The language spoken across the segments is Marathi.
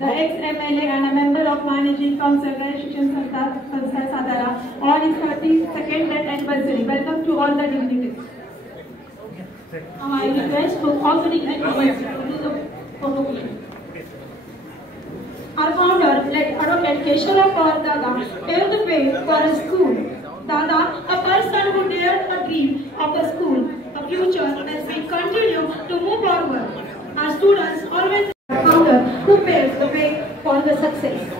The ex-MLA and a member of Managing Council, Shikshan Sanstha Satara, on his 32nd death anniversary. Welcome to all the dignitaries. I request to all the dignitaries to do the proclamation. Our founder, Advocate Keshara Dada, paved the way for a school. Dada, a person who dared a dream of a school, a future as we continue to move forward. Our students always founder who paves the way for the success.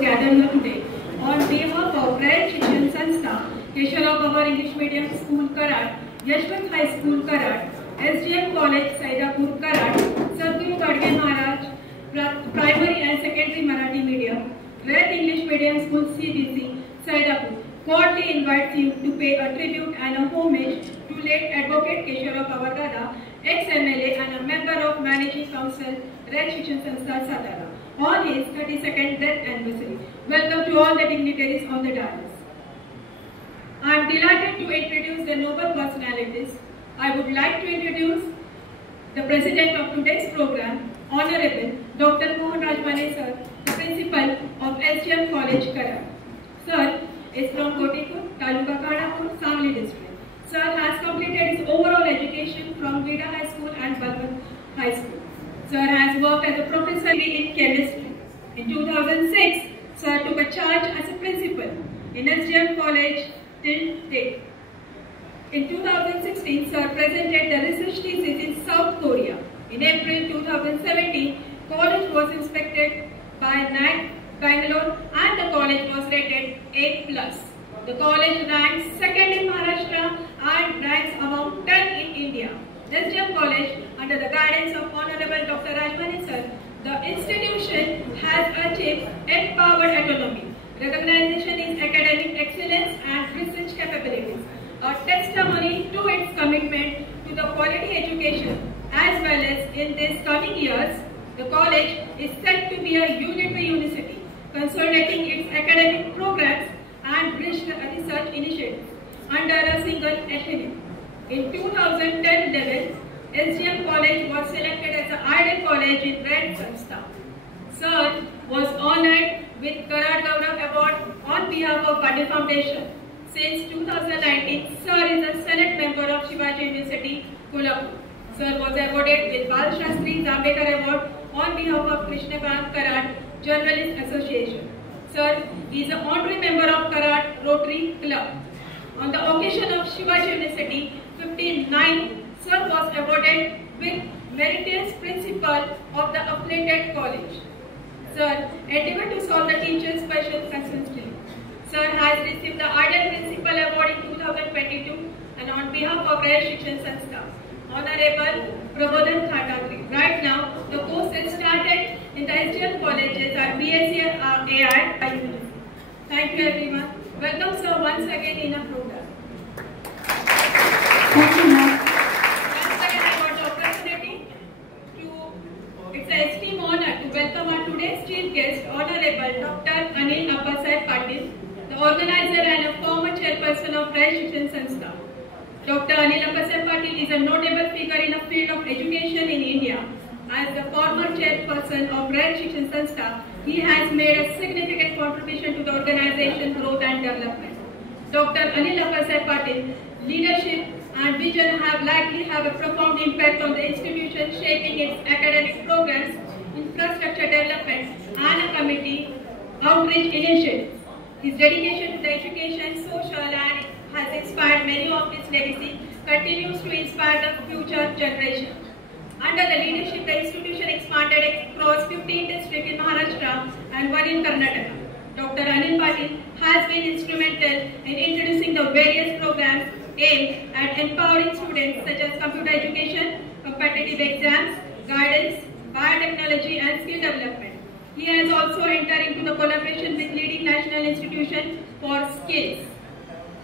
Gathered today on behalf of Raj Shikshan Sanstha, Keshara Pawar English Medium School Karad, Yashwant High School Karad, SDM College Saidapur Karad, Sadguru Gadge Maharaj Primary and Secondary Marathi Medium, Red English Medium School CBC Saidapur cordially invites you to pay a tribute and a homage to late Advocate Keshara Pawar Dada, ex-MLA and a member of Managing Council, Raj Shikshan Sanstha Satara, on his 32nd death anniversary. Welcome to all the dignitaries on the dais. I am delighted to introduce the noble personalities. I would like to introduce the president of today's program, Honorable Dr. Mohan Rajmane sir, the principal of SDM College Karad. Sir is from Kotipur, Taluka Khanapur, Sangli district. Sir has completed his overall education from Vida High School and Balwant High School. Sir has worked as a professor in chemistry. In 2006, Sir took a charge as a principal in SDM College till date. In 2016, Sir presented the research thesis in South Korea. In April 2017, college was inspected by NAC Bangalore and the college was rated A+. The college ranks second in Maharashtra and ranks among 10 in India. SDM College, under the guidance of Honorable Dr. Rajmane sir, the institution has achieved empowered autonomy, recognition in academic excellence and research capabilities, a testimony to its commitment to the quality education, as well as in these coming years, the college is set to be a unitary Legal Academy. In 2010-11, SGM College was selected as the ideal college in Red Sanstha. Sir was honored with Karad Gaurav Award on behalf of Pandey Foundation. Since 2019, Sir is a Senate member of Shivaji University, Kolhapur. Sir was awarded with Bal Shastri Zambekar Award on behalf of Krishnakant Karad Journalist Association. Sir is an honorary member of Karad Rotary Club. On the occasion of Shivaji University 59, Sir was awarded with Meritorious Principal of the affiliated college. Sir endeavored to solve the teachers' questions consistently. Sir has received the Ideal Principal Award in 2022 and on behalf of Raya Shikshan Sanstha, Honorable Prabodhan Khatri. Right now, the courses started in the SGM colleges are BSc AI by UNICEF. Thank you everyone. Welcome sir once again in our program. Thank you ma'am. Once again I got the opportunity to, it's an esteemed honor to welcome our today's chief guest, Honorable Dr. Anil Appasaheb Patil, the organizer and a former chairperson of Raya Shikshan Sanstha. Dr. Anil Appasaheb Patil is a notable figure in the field of education in India. As the former chairperson of Raya Shikshan Sanstha, he has made a significant contribution to the organization's growth and development. Dr. Anil Appasaheb Patil's leadership and vision have likely have a profound impact on the institution, shaping its academic programs, infrastructure development, and a committee outreach initiatives. His dedication to the education, social, and has inspired many of its legacy, continues to inspire the future generation. Under the leadership, the institution expanded across 15 districts in Maharashtra and one in Karnataka. Dr. Anil Patil has been instrumental in introducing the various programs aimed at empowering students such as computer education, competitive exams, guidance, biotechnology, and skill development. He has also entered into the collaboration with leading national institutions for skills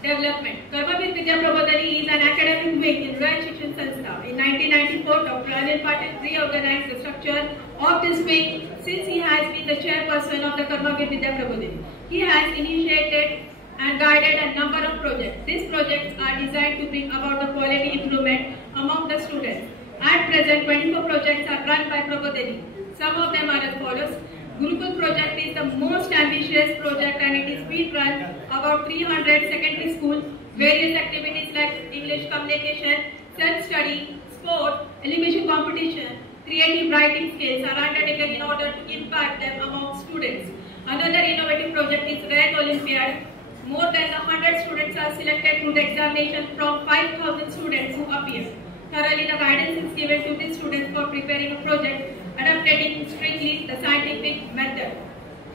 development. Karmavir Vidya Prabodhani is an academic wing in Raya Shikshan Sanstha. In 1994, Dr. Anil Patil reorganized the structure of this wing since he has been the chairperson of the Karmavir Vidya Prabodhani. He has initiated and guided a number of projects. These projects are designed to bring about the quality improvement among the students. At present, 24 projects are run by Prabodhani. Some of them are as follows. Gurukul project is the most ambitious project and it is being run about 300 secondary schools. Various activities like English communication, self-study, sport, elocution competition, creative writing skills are undertaken in order to impact them among students. Another innovative project is Red Olympiad. More than 100 students are selected through the examination from 5,000 students who appear. Thoroughly, the guidance is given to these students for preparing a project adapting strictly the scientific method.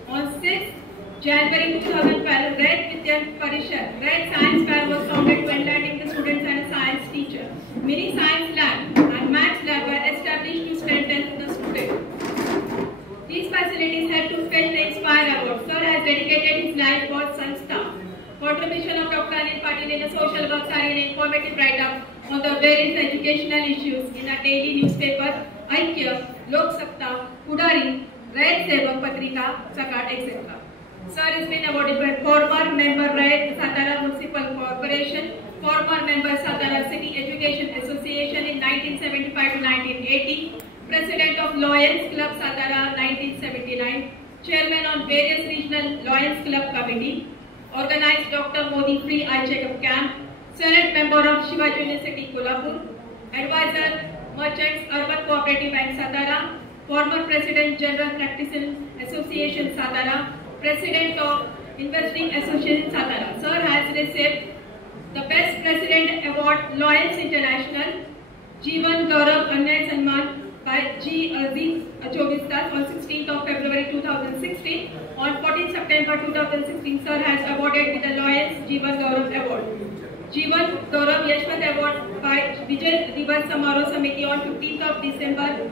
On 6th January 2012, Red Vidya Parishad, Red Science Fair was founded to enlighten the students and a science teacher. Mini science lab and maths lab were established to strengthen the students. These facilities help to fetch the Inspire Award. Sir has dedicated his life for Sanstha. Contribution of Dr. Anil Patil in the social work are an informative write-up on the various educational issues in a daily newspaper, Aikya, Lok Sabta, Pudari, Raya Sevak Patrika, Sakat, etc. Sir has been awarded by former member Raya Satara Municipal Corporation, former member Satara City Education Association in 1975 to 1980, President of Lions Club Satara 1979, Chairman on various regional Lions Club Committee, organized Dr. Modi Free Eye Checkup Camp, Senate member of Shivaji University Kolhapur, advisor Merchants Urban Cooperative Bank Satara, former President General Practitioners Association Satara, President of Investing Association Satara. Sir has received the Best President Award Lions International, Jeevan Gaurav Anyay Samman by G. Aziz Chovistas on 16th of February 2016. On 14th September 2016, Sir has awarded with the Lions Jeevan Gaurav Award. Jeevan Gaurav Yashwant Award by Vijay Divas Samaro Samiti on 15th of December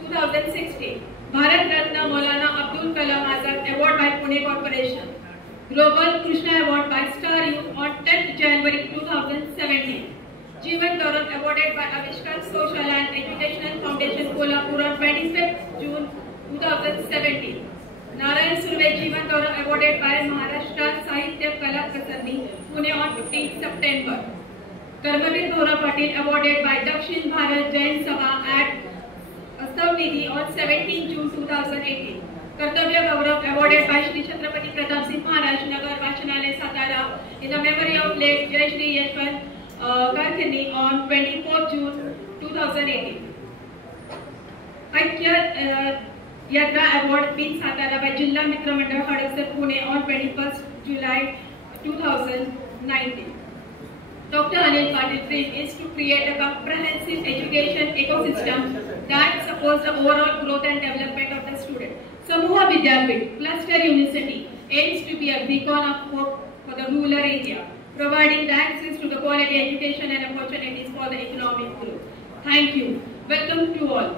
2016. Bharat Ratna Maulana Abdul Kalam Azad Award by Pune Corporation. Global Krishna Award by Star Youth on 10th January 2017. Jeevan Gaurav awarded by Avishkar Social and Educational Foundation Kolhapur on 25th June 2017. Narayan Surve Jeevan Gaurav awarded by Maharashtra Sahitya Kala Prasadi Pune on 15th September. Karmavir Gaurav Patil awarded by Dakshin Bharat Jain Sabha at Astavnidhi on 17 June 2018. Kartavya Gaurav awarded by Shri Chhatrapati Pratap Singh Maharaj Nagar Vachanalaya Satara in the memory of late Jai Shri Yashwant Karkhani on 24 June 2018. Aikya Yatra Award Pin Satara by Jilla Mitra Mandal Hadassar Pune on 21st July 2019. Dr. Anil Patil's dream is to create a comprehensive education ecosystem that supports the overall growth and development of the student. Samuha Vidyapit Cluster University aims to be a beacon of hope for the rural area, providing the access to the quality education and opportunities for the economic growth. Thank you. Welcome to all.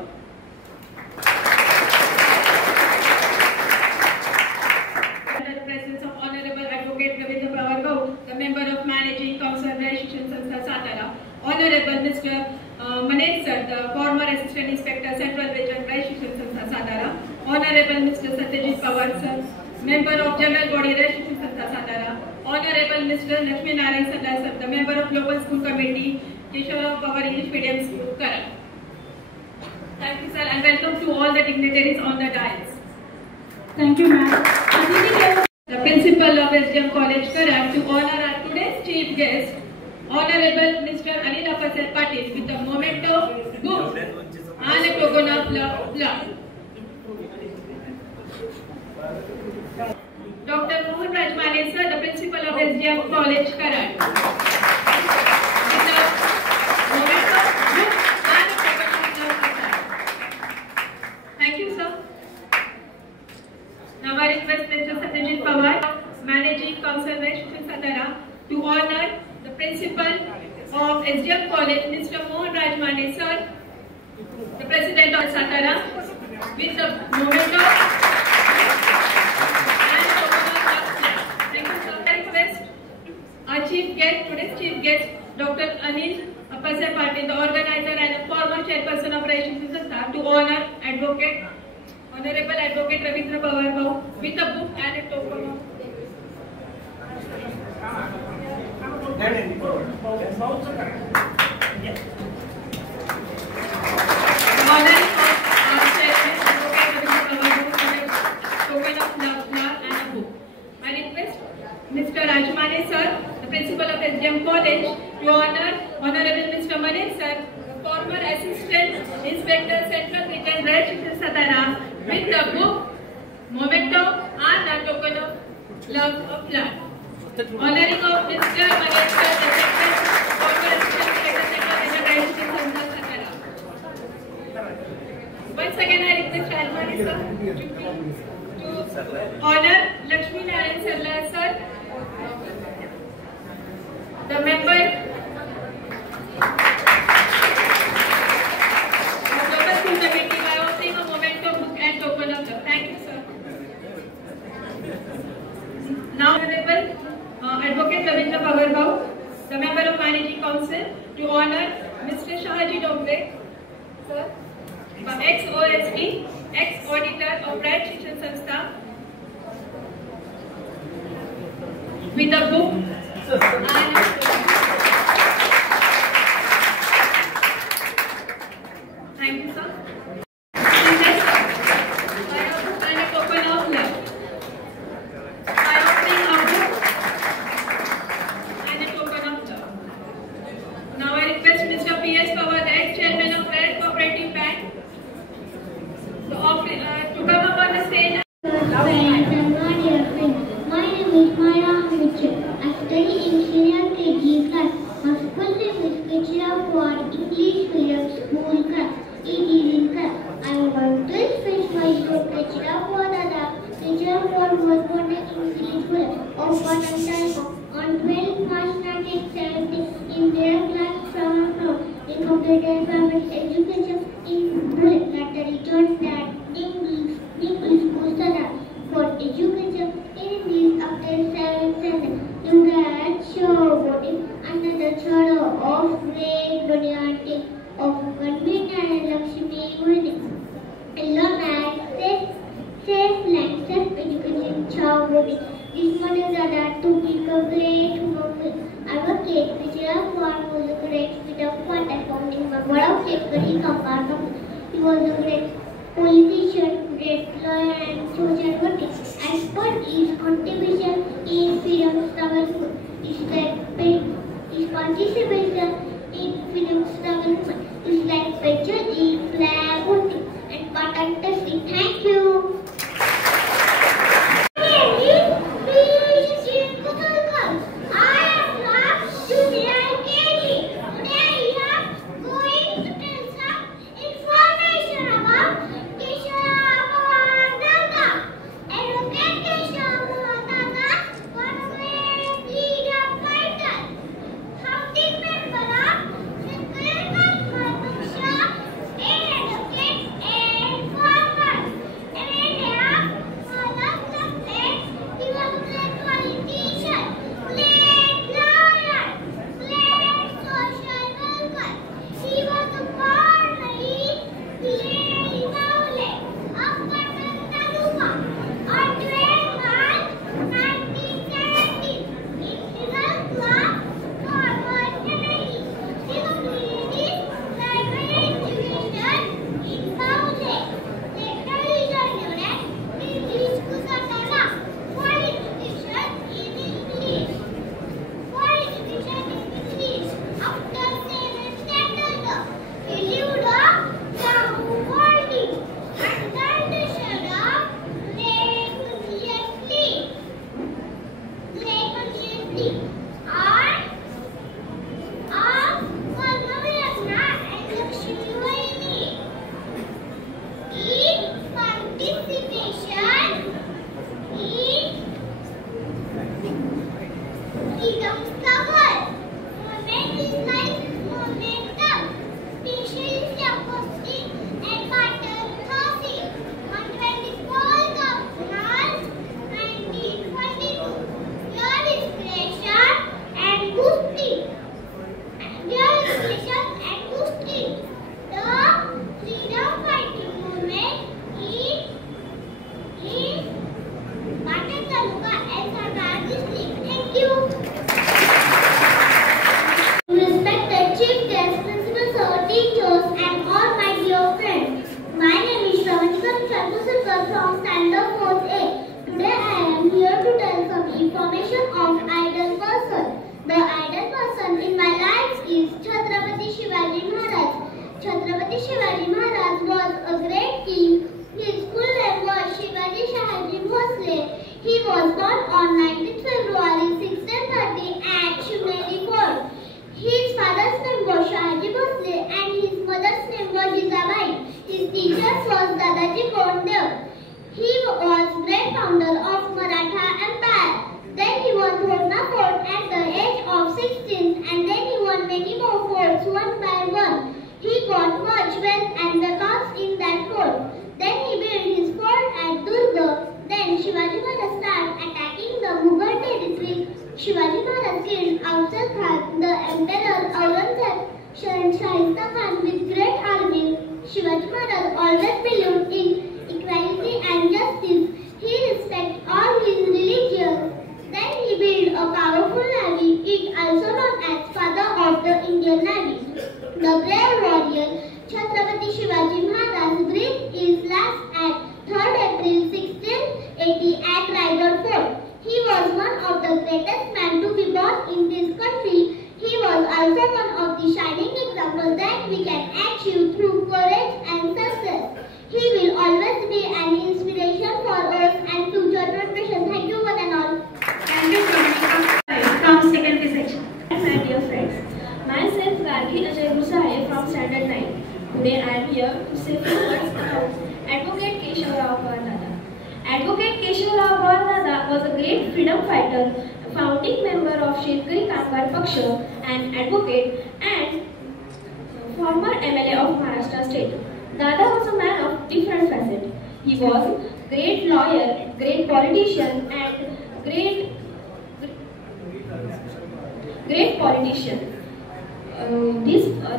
Under the presence of Honorable Advocate Ravindra Pawar Gaur, the Member of Managing Council Shikshan Sanstha Satara, Honorable Mr. Manesh Sir, the former Assistant Inspector Central Region Shikshan Sanstha Satara, Honorable Mr. Satyajit Pawar Sir, Member of General Body Shikshan Sanstha Satara, Honorable Mr. Lakshmi Narayan Sardar Sir, the Member of Global School Committee, Keshavarao Pawar English Medium School, Karat. Thank you, sir, and welcome to all the dignitaries on the dais. Thank you, ma'am. The Principal of SDM College, Karat, to honor our today's chief guest, Honorable Mr. Anil Apasar Patil, with a memento, book, and a token of love. Dr. Mohan Rajmane, sir, the Principal of SDM College, Karat, with a memento, book, and a token of love. Thank you, sir. Now I request Mr. Satyajit Pawar, Managing Council Shikshan Satara, to honor the Principal of SDM College, Mr. Mohan Rajmane, sir, the President of Satara, with the memento and token of love. Thank you, sir. I request our chief guest, today's chief guest, Dr. Anil Apasar Patil, the organizer and a former chairperson of Shikshan Sanstha, to honor Honorable Advocate Ravindra Pawar Gaur with a book and a token of honoring our chairman, Advocate Ravindra Pawar Gaur, with a token of love and a book. I request Mr. Rajmane sir, the Principal of SDM College, to honor Honorable Mr. Manesh sir, the former Assistant Inspector Central Region Shikshan Satara, with the book, memento, and a token of love. Honoring of Mr. Manesh sir, the former Assistant Inspector Central Region Shikshan Satara. Once again, I request Rajmane sir to honor Lakshmi Narayan Sardar sir, the member of Global School Committee, by offering a memento, book and token of love. Thank you, sir. Now, Honorable Advocate Ravindra Pawar Gaur, the Member of Managing Council, to honor Mr. Shahaji Dongre, sir, ex-OSD, ex-auditor of Shikshan Sanstha, with a book and thank you, sir. Next, by a book and a token of love. By offering a book and a token of love. Now I request Mr. P.S. Pawar, the ex-chairman of Red Cooperative Bank, to come up on the stage. My name is Maya Mitchell. I study in senior KG class. My school name is Kitchia for English Medium School class. It is in class. I want to express my school Kitchia for the teacher for was born in English Medium of one time on 12 March 1970 in their class from they completed primary education in Bullet. Later returned that English Course for education in English after 7 seconds. You can show body another shadow of great brilliant of Kanbina and Lakshmi winning. Alone I safe life. and self-education child would this mother that to become great advocate. Vijaya Kumar was a great freedom fighter, founding member of Shekari Kambar. He was a great politician, great lawyer and social worker. Expert his contribution in freedom struggle, his participation in freedom struggle, his lecture in flag voting and pattern testing. Thank you.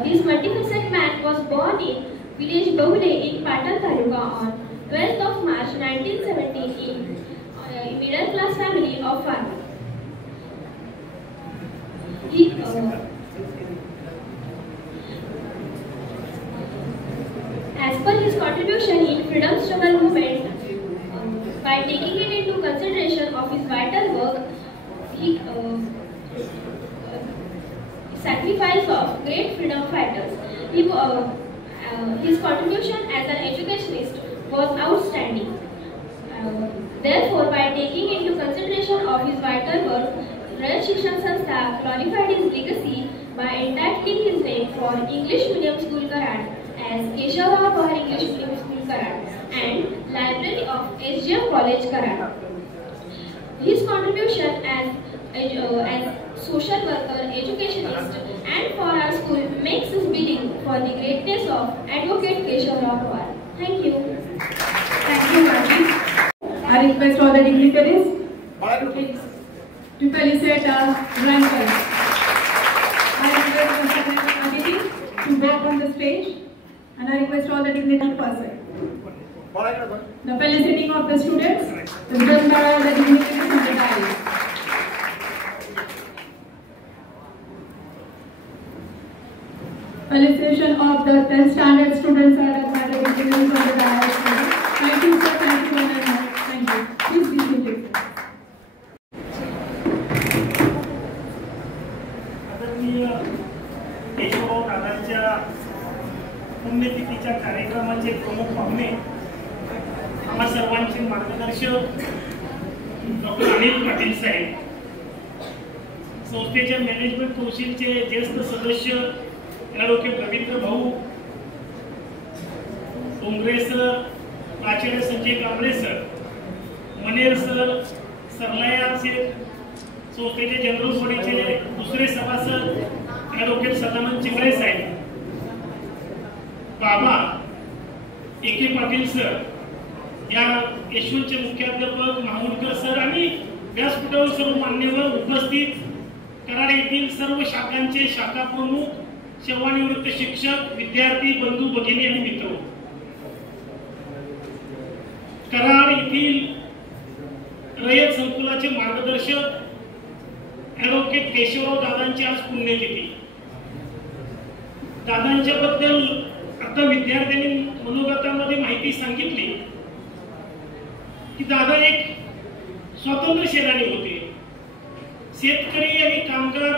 This multifaceted man was born in village Bahule in Patan Taluka on 12th of March 1917 in middle class family of farmer. As per his contribution in freedom struggle movement, by taking it into consideration of his vital work, he sacrifice of great freedom fighters. His contribution as an educationist was outstanding. Therefore, by taking into consideration of his vital work, Rayat Shikshan Sanstha glorified his legacy by entitling his name for English Medium School Karad as Keshavrao Pawar English Medium School Karad and Library of SGM College Karad. His contribution as social worker, educationist, and for our school makes us believe for the greatness of Advocate Keshavrao Pawar. Thank you. Thank you, Raji. I request all the dignitaries to felicitate our grandparents. I request Mr. Aditi to walk on the stage, and I request all the dignitaries person. The felicitating of the students is done by all the dignitaries and the guides. Felicitation of the 10th standard students are done by the dignitaries on the guides. Thank you, sir. Thank you very much. Thank you. Please be seated. Keshavrao दादांच्या पुण्यतिथीच्या कार्यक्रमाचे प्रमुख पाहुणे आम्हा सर्वांचे मार्गदर्शक डॉक्टर अनिल पाटील साहेब, संस्थेच्या मॅनेजमेंट कौन्सिलचे ज्येष्ठ सदस्य ॲडव्होकेट रवींद्र भाऊ डोंगरे सर, प्राचार्य Sanjay Kamble sir, Maner sir, Saralaya sir, संस्थेचे जनरल बॉडीचे दुसरे सभासद ॲडव्होकेट सदानंद चिंगळे साहेब, बाबा ए.के. पाटील सर, या यशवंतचे मुख्याध्यापक महामुलकर सर आणि व्यासपीठावर सर्व मान्यवर उपस्थित, कराड येथील सर्व शाखांचे शाखा प्रमुख, सेवानिवृत्त शिक्षक, विद्यार्थी बंधू भगिनी आणि मित्र, कराड येथील रयत संकुलाचे मार्गदर्शक ॲडव्होकेट केशवराव दादांची आज पुण्यतिथी. दादांच्या बद्दल आता विद्यार्थ्यांनी मनोगतामध्ये माहिती सांगितली की दादा एक स्वातंत्र्य सेनानी होते. शेतकरी आणि कामगार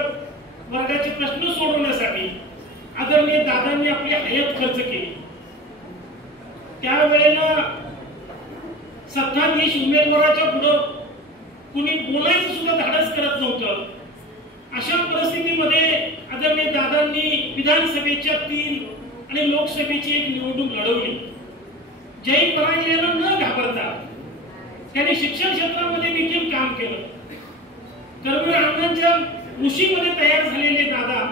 वर्गाचे प्रश्न सोडवण्यासाठी आदरणीय दादांनी आपली हयात खर्च केली. त्यावेळेला सत्ताधीश उमेदवाराच्या पुढे कुणी बोलायचं सुद्धा धाडस करत नव्हतं. अशा परिस्थितीमध्ये आदरणीय दादांनी विधानसभेच्या 3 आणि लोकसभेची एक निवडणूक लढवली. जय पराजयाला न घाबरता त्यांनी शिक्षण क्षेत्रामध्ये देखील काम केलं. कर्मवीर अण्णांच्या मुशीमध्ये तयार झालेले दादा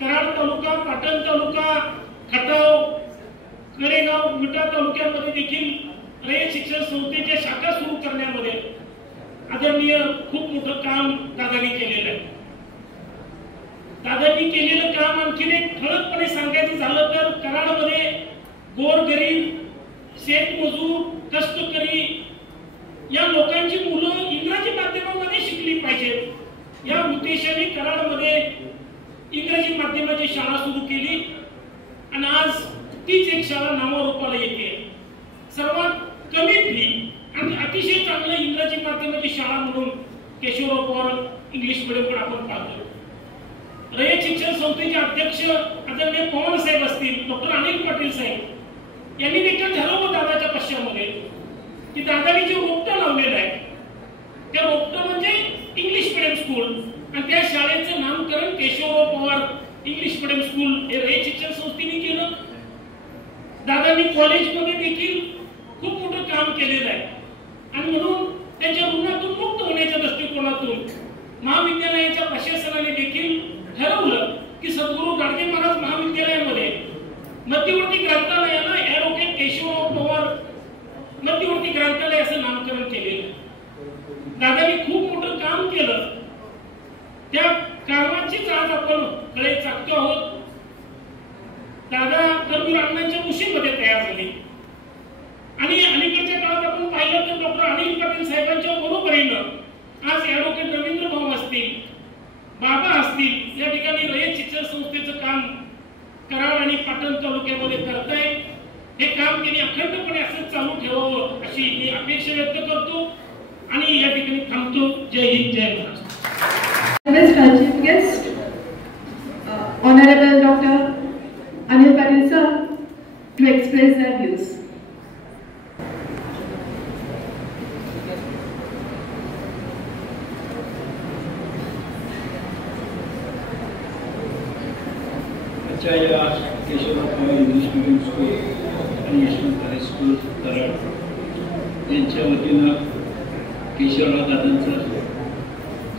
कराड तालुका, पाटण तालुका, खटाव, कडेगाव, विटा तालुक्यांमध्ये देखील रयत शिक्षण संस्थेच्या शाखा सुरू करण्यामध्ये आदरणीय खूप मोठं काम दादांनी केलेलं आहे. दादांनी केलेलं काम आणखी एक ठळकपणे सांगायचं झालं तर कराडमध्ये गोरगरीब, शेतमजूर, कष्टकरी या लोकांची मुलं इंग्रजी माध्यमामध्ये शिकली पाहिजेत या उद्देशाने कराडमध्ये इंग्रजी माध्यमाची शाळा सुरू केली आणि आज तीच एक शाळा नावारूपाला येते. सर्वात कमी फी आणि अतिशय चांगलं इंग्रजी माध्यमाची शाळा म्हणून केशवराव पवार इंग्लिश मीडियम पण आपण पाहतो. रयत शिक्षण संस्थेचे अध्यक्ष आदरणीय पवार साहेब असतील, डॉक्टर अनिल पाटील साहेब यांनी देखील ठरवलं दादाच्या पश्चिमध्ये की दादांनी जे रोपटं लावलेलं आहे त्या रोपटं म्हणजे इंग्लिश मीडियम स्कूल आणि त्या शाळेचं नामकरण Keshavrao Pawar English medium school हे रयत शिक्षण संस्थेने केलं. दादांनी कॉलेजमध्ये देखील खूप मोठं काम केलेलं आहे आणि म्हणून त्यांच्या ऋणातून मुक्त होण्याच्या दृष्टिकोनातून महाविद्यालयाच्या प्रशासनाने देखील ठरवलं की सद्गुरू गाडगे महाराज महाविद्यालयामध्ये मध्यवर्ती ग्रंथालयाला ॲडव्होकेट केशवराव पवार मध्यवर्ती ग्रंथालय असं नामकरण केलेलं. दादांनी खूप मोठं काम केलं. त्या कामाचीच आज आपण कळे चाकतो आहोत. दादा कर्मवीर अण्णांच्या मुशीमध्ये तयार झाले आणि बाबा असतील या ठिकाणी रयत शिक्षण संस्थेचं काम कराड आणि पाटण तालुक्यामध्ये करताय. हे काम त्यांनी अखंडपणे असं चालू ठेवावं अशी मी अपेक्षा व्यक्त करतो आणि या ठिकाणी थांबतो. जय हिंद, जय Maharashtra. Chief guest, Honorable Dr. Anil Patil sir, to express their views. आजच्या या Keshavrao Pawar English medium school आणि यशवंत हायस्कूल कराड यांच्या वतीनं केशवराव दादांचा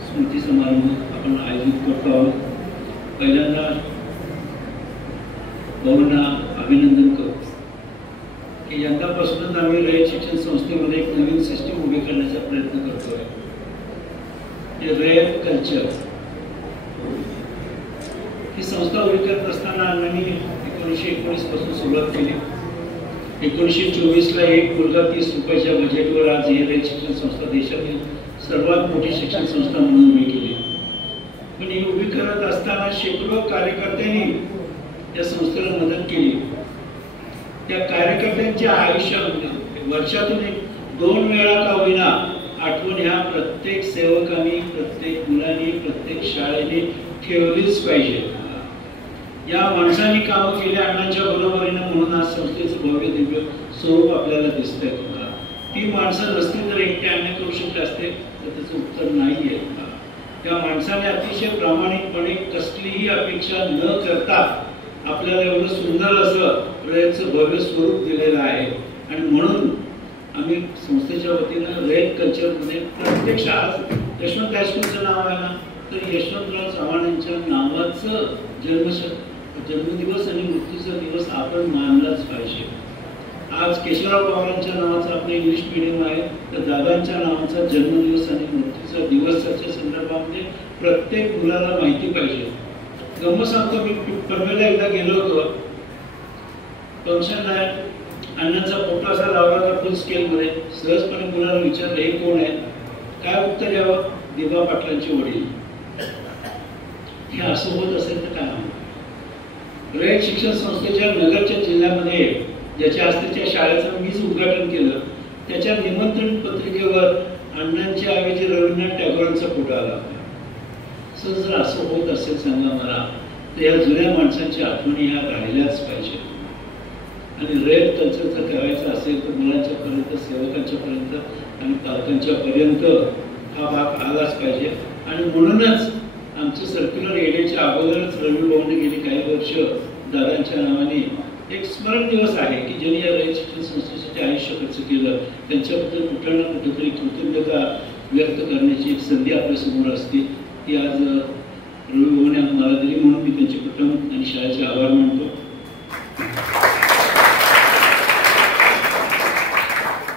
स्मृती समारंभ आपण आयोजित करतो आहोत. पहिल्यांदा भाऊंना अभिनंदन करतो की यंदापासूनच आम्ही रयत शिक्षण संस्थेमध्ये एक नवीन सिस्टीम उभी करण्याचा प्रयत्न करतोय. ते रयत कल्चर ही संस्था उभी करत असताना अण्णांनी 1919 पासून सुरुवात केली. 1924ला एक मुलगा 30 रुपयाच्या बजेटवर आज ही रयत शिक्षण संस्था देशातील सर्वात मोठी शिक्षण संस्था म्हणून उभी केली. पण ही उभी करत असताना शेकडो कार्यकर्त्यांनी या संस्थेला मदत केली. त्या कार्यकर्त्यांच्या आयुष्यामध्ये वर्षातून 2 वेळा का होईना आठवण ह्या प्रत्येक सेवकांनी, प्रत्येक मुलांनी, प्रत्येक शाळेने ठेवलीच पाहिजे. या माणसांनी कामं केली अण्णांच्या बरोबरीनं म्हणून आज संस्थेचं भव्य दिव्य स्वरूप आपल्याला दिसतंय. ती माणसं नसतील तर एकटे अन्य करू शकले असते तर त्याचं उत्तर नाहीये. त्या माणसाने अतिशय प्रामाणिकपणे कसलीही अपेक्षा न करता आपल्याला एवढं सुंदर असं रयतचं भव्य स्वरूप दिलेलं आहे. आणि म्हणून आम्ही संस्थेच्या वतीनं रयत कल्चरमध्ये प्रत्यक्ष आज यशवंत हायस्कूलचं नाव आहे ना तर यशवंतराव चव्हाण यांच्या नावाचं जन्मदिवस आणि मृत्यूचा दिवस आपण मानलाच पाहिजे. आज केशवराव पवारांच्या नावाचं आपलं इंग्लिश मीडियम आहे तर दादांच्या नावाचा जन्मदिवस आणि मृत्यूचा दिवसाच्या संदर्भामध्ये प्रत्येक मुलाला माहिती पाहिजे. गंमत सांगतो, मी पनवेलला एकदा गेलो होतो. फंक्शन आहे, अण्णांचा फोटो असा लावला होता फुल स्केल मध्ये. सहजपणे मुलाला विचारलं हे कोण आहे, काय उत्तर यावं, दिबा पाटलांचे वडील. हे असं होत असेल तर काय. रयत शिक्षण संस्थेच्या नगरच्या जिल्ह्यामध्ये ज्याच्या हस्ते शाळेचं मीच उद्घाटन केलं त्याच्या निमंत्रण पत्रिकेवर अण्णांच्या ऐवजी रवींद्रनाथ टागोरांचा फोटो आला. जर असं होत असेल सांगा मला तर या जुन्या माणसांच्या आठवणी ह्या राहिल्याच पाहिजे. आणि रयत कल्चरचं करायचं असेल तर मुलांच्या पर्यंत, सेवकांच्या पर्यंत आणि पालकांच्या पर्यंत हा भाग आलाच पाहिजे. आणि म्हणूनच आमचं सर्क्युलर येण्याच्या अगोदरच रवी भाऊने गेली काही वर्ष दादांच्या नावाने एक स्मरण दिवस आहे की ज्यांनी या रयत शिक्षण संस्थेसाठी आयुष्य खर्च केलं त्यांच्याबद्दल कुठं ना कुठेतरी कृतज्ञता व्यक्त करण्याची एक संधी आपल्यासमोर असते. ती आज रवी भाऊने मला दिली म्हणून मी त्यांचे कुटुंब आणि शाळेचे आभार मानतो.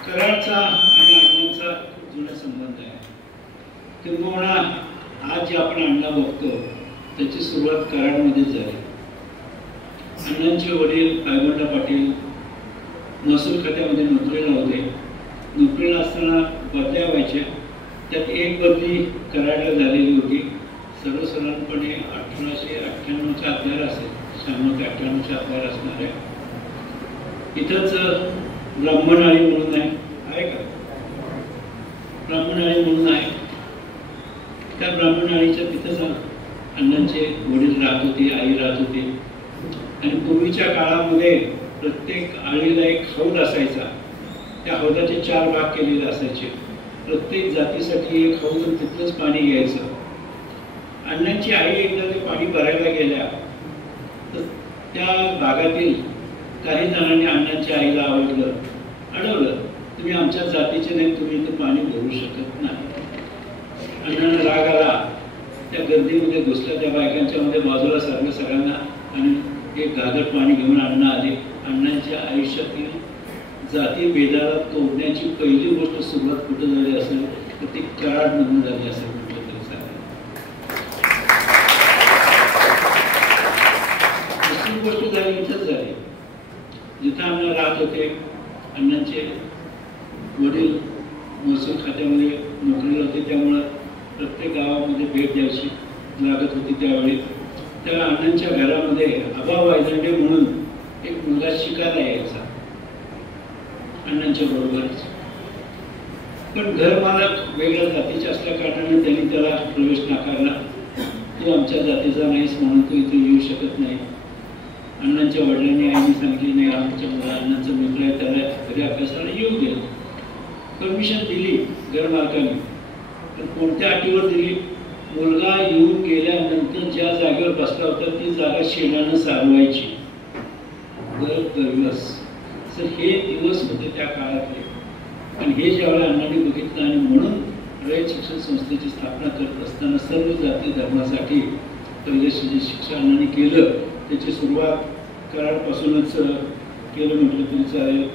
कराडचा आणि अण्णांचा जुना संबंध आहे. किंबहुना आज जे आपण अण्णा बघतो त्याची सुरुवात कराडमध्ये झाली. अण्णांचे वडील पायगोंडा पाटील महसूल खात्यामध्ये नोकरीला होते. नोकरीला असताना बदल्या व्हायच्या, त्यात एक बदली कराडला झालेली होती. सर्वसाधारणपणे 1898च्या आधार असेल, 96 ते 98च्या आधार असणार आहे. इथंच ब्राह्मणआळी म्हणून आहे का, ब्राह्मणआळी म्हणून आहे. त्या ब्राह्मणआळीच्या तिथंच अण्णांचे वडील राहत होते, आई राहत होती. आणि पूर्वीच्या काळामध्ये प्रत्येक आळीला एक हौद असायचा. त्या हौदाचे 4 भाग केलेले असायचे. प्रत्येक जातीसाठी एक हौद, तिथलंच पाणी घ्यायचं. अण्णांची आई एकदा ते पाणी भरायला गेल्या तर त्या भागातील काही जणांनी अण्णांच्या आईला अडवलं, तुम्ही आमच्या जातीचे नाही, तुम्ही इथं पाणी भरू शकत नाही. अण्णांना राग आला, त्या गर्दीमध्ये घुसल्या, त्या बायकांच्या मध्ये बाजूला सारखं सगळ्यांना आणि एक घागर पाणी घेऊन अण्णा आले. अण्णांच्या आयुष्यातील जाती भेदाला तोडण्याची पहिली गोष्ट सुरुवात कुठं झाली असेल तर ती कराडमधून झाली असेल कुठं तरी सांगा. दुसरी गोष्ट झाली इथंच झाली, जिथं अण्णा राहत होते. अण्णांचे वडील महसूल खात्यामध्ये नोकरीला होते, त्यामुळं प्रत्येक गावामध्ये भेट द्यायची. लागत होती त्यावेळी, त्या अण्णांच्या घरामध्ये आबा वायदंडे म्हणून एक मुलगा शिकायला यायचा अण्णांच्या बरोबरच. पण घर मालक वेगळ्या जातीचे असल्या कारणाने त्यांनी त्याला प्रवेश नाकारला. तू आमच्या जातीचा नाहीस म्हणून तू इथे येऊ शकत नाही. अण्णांच्या वडिलांनी आईने सांगितले नाही, आमच्या मुला अण्णांचा मित्र आहे, त्याला घरी अभ्यासाला येऊ दे. परमिशन दिली घर मालकाने, पण कोणत्या अटीवर दिली? मुलगा येऊन गेल्यानंतर ज्या जागेवर बसला होता ती जागा शेणानं सारवायची दर दिवस. तर हे दिवस होते त्या काळातले. आणि हे ज्यावेळेला अण्णांनी बघितलं आणि म्हणून रयत शिक्षण संस्थेची स्थापना करत असताना सर्व जाती धर्मासाठी पहिले जे शिक्षण अण्णांनी केलं त्याची सुरुवात कराडपासूनच केलं म्हटलं तरी चालेल.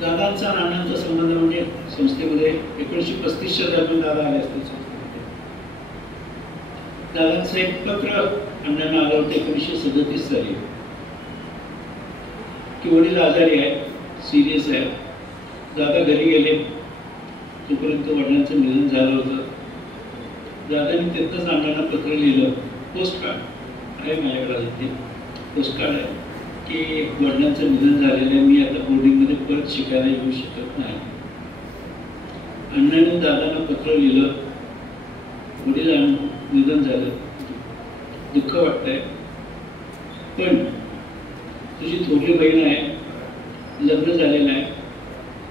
दादांचा आणि अण्णांचा संबंध म्हणजे संस्थेमध्ये 1935च्या दरम्यान दादा आले असते संस्थेमध्ये. दादांचं एक पत्र अण्णांना आलं होतं 1937 साली की वडील आजारी आहे, सिरियस आहे. दादा घरी गेले, तोपर्यंत वडिलांचं निधन झालं होतं. दादांनी तिथंच अण्णांना पत्र लिहिलं, पोस्ट कार्ड आहे माझ्याकडे, ते पोस्ट कार्ड आहे की वडिलांचं निधन झालेलं आहे, मी आता बोर्डिंगमध्ये परत शिकायला येऊ शकत नाही. अण्णांनी दादांना पत्र लिहिलं, वडील निधन झालं, दुःख वाटतंय, पण तुझी थोरली बहीण आहे, लग्न झालेलं आहे,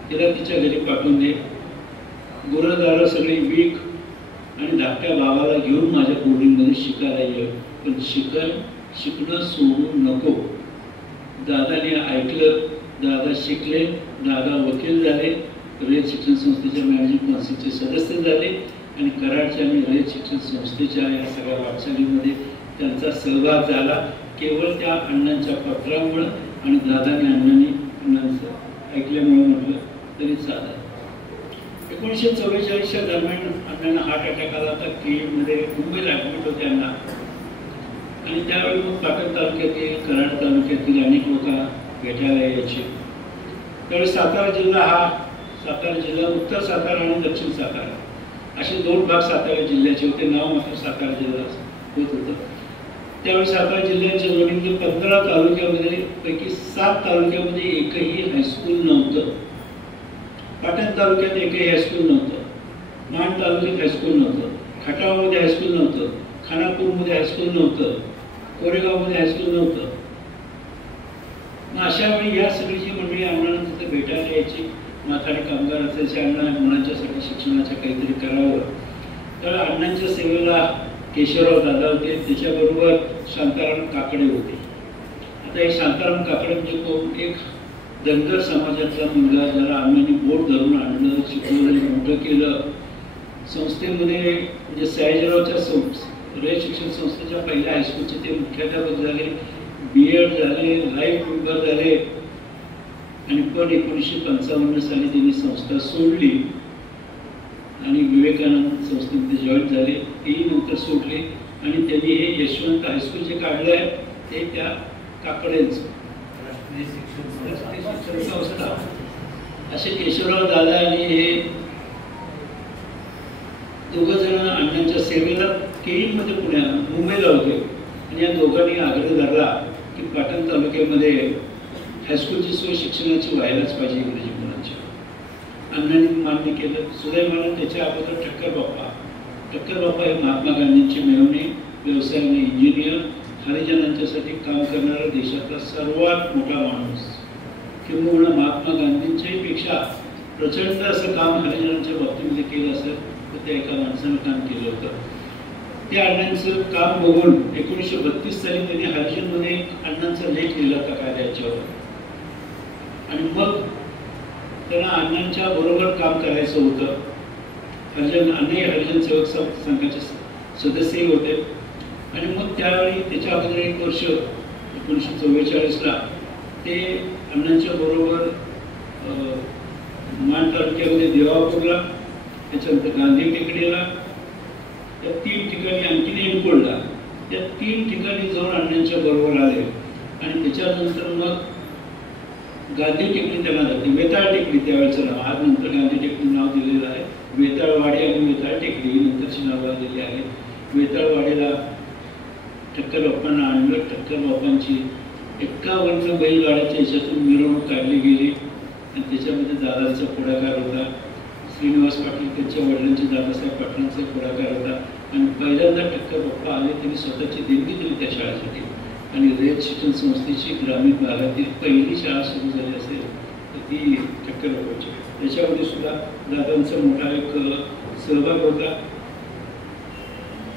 तिला तिच्या घरी पाठवून दे. गुरंदारं सगळी विक आणि धाकट्या भावाला घेऊन माझ्या बोर्डिंगमध्ये शिकायला ये, पण शिकणं सोडू नको. दादाने ऐकलं, दादा शिकले, दादा वकील झाले, रयत शिक्षण संस्थेच्या मॅनेजिंग कौन्सिलचे सदस्य झाले आणि कराडच्या आणि रयत शिक्षण संस्थेच्या या सगळ्या वाटचालीमध्ये त्यांचा सहभाग झाला केवळ त्या अण्णांच्या पत्रामुळं आणि दादाने अण्णांचं ऐकल्यामुळे म्हटलं तरी चालेल. 1944च्या दरम्यान अण्णांना हार्ट अटॅक आला होता. केमध्ये मुंबईला ॲडमिट होते अण्णा. आणि त्यावेळी मग पाटण तालुक्यातील कराड तालुक्यातील अनेक लोक भेटायला यायचे. त्यावेळी सातारा जिल्हा उत्तर सातारा आणि दक्षिण सातारा असे दोन भाग सातारा जिल्ह्याचे होते. नाव मात्र सातारा जिल्हा होत होतं. त्यावेळी सातारा जिल्ह्याच्या जोडीने 15 तालुक्यामध्ये पैकी 7 तालुक्यामध्ये एकही हायस्कूल नव्हतं. पाटण तालुक्यात एकही हायस्कूल नव्हतं. मान तालुक्यात हायस्कूल नव्हतं. खटावमध्ये हायस्कूल नव्हतं. खानापूरमध्ये हायस्कूल नव्हतं. कोरेगावमध्ये हायस्कूल नव्हतं. मग अशा वेळी या सगळी मंडळी अण्णांना तिथे भेटायला यायची. माथाडी कामगार असायचे, अण्णा मुलांच्यासाठी शिक्षणाचं काहीतरी करावं. तर अण्णांच्या सेवेला केशवराव दादा होते, त्याच्याबरोबर शांताराम काकडे होते. आता हे शांताराम काकडे म्हणजे कोण? एक धनगर समाजातला मुलगा, ज्याला अण्णांनी बोट धरून आणलं, शिकवलं, मोठं केलं. संस्थेमध्ये म्हणजे सयाजीरावच्या रयत शिक्षण संस्थेच्या पहिल्या हायस्कूलचे ते मुख्याध्यापक झाले, BEd झाले, लाईफ मेंबर झाले. आणि पण 1955 साली त्यांनी संस्था सोडली आणि विवेकानंद संस्थेमध्ये जॉईन झाले. तेही नंतर सोडले आणि त्यांनी हे यशवंत हायस्कूल जे काढलं आहे ते त्या काकडेंचं संस्था. असे केशवराव दादा आणि हे दोघं जण अण्णांच्या सेवेला केईमध्ये मुंबईला होते. आणि या दोघांनी आग्रह धरला की पाटण तालुक्यामध्ये हायस्कूलची सोय शिक्षणाची व्हायलाच पाहिजे इंग्रजी मुलांच्या. अण्णांनी मान्य केलं. सुदैवानं त्याच्या अगोदर ठक्कर बाप्पा हे महात्मा गांधींचे मेहणे, व्यवसायाने इंजिनियर, हरिजनांच्यासाठी काम करणारा देशातला सर्वात मोठा माणूस. किंबहुना महात्मा गांधींच्याही पेक्षा प्रचंड असं काम हरिजनांच्या बाबतीमध्ये केलं असेल तर त्या एका माणसानं काम केलं होतं. त्या अण्णांचं काम बघून 1932 साली त्यांनी हरिजनमध्ये अण्णांचा लेख लिहिला होता कायद्याच्यावर. आणि मग त्यांना अण्णांच्या बरोबर काम करायचं होतं. अण्णाही हरिजन सेवक संघाचे सदस्यही होते. आणि मग त्यावेळी त्याच्या अगोदर 1 वर्ष 1944ला ते अण्णांच्या बरोबर मान तालुक्यामध्ये देवापूरला, त्याच्यानंतर गांधी टेकडीला, त्या 3 ठिकाणी आणखीन एनकोडला, त्या 3 ठिकाणी जाऊन अण्णांच्या बरोबर आले. आणि त्याच्यानंतर मग गांधी टेकडी त्यांना जाते. वेताळ टेकडी त्यावेळेचं नाव, आज नंतर गांधी टेकडी नाव दिलेलं आहे. वेताळवाडी आणि वेताळ टेकडी ही नंतरची नावं आलेली आहेत. वेताळवाडीला ठक्कर बाप्पांना आणलं. ठक्कर बाप्पांची 51 बैलगाड्याच्या याच्यातून मिरवणूक काढली गेली आणि त्याच्यामध्ये दादांचा पुढाकार होता. श्रीनिवास पाटील त्यांच्या वडिलांचे दादासाहेब पाटलांचा पुढाकार होता आणि पहिल्यांदा ठक्कर बाप्पा आले. त्यांनी स्वतःची देणगी दिली त्या शाळेसाठी आणि रयत शिक्षण संस्थेची ग्रामीण भागातील पहिली शाळा सुरू झाली असेल तर ती ठक्कर बाप्पाची. त्याच्यामध्ये सुद्धा दादांचा मोठा एक सहभाग होता.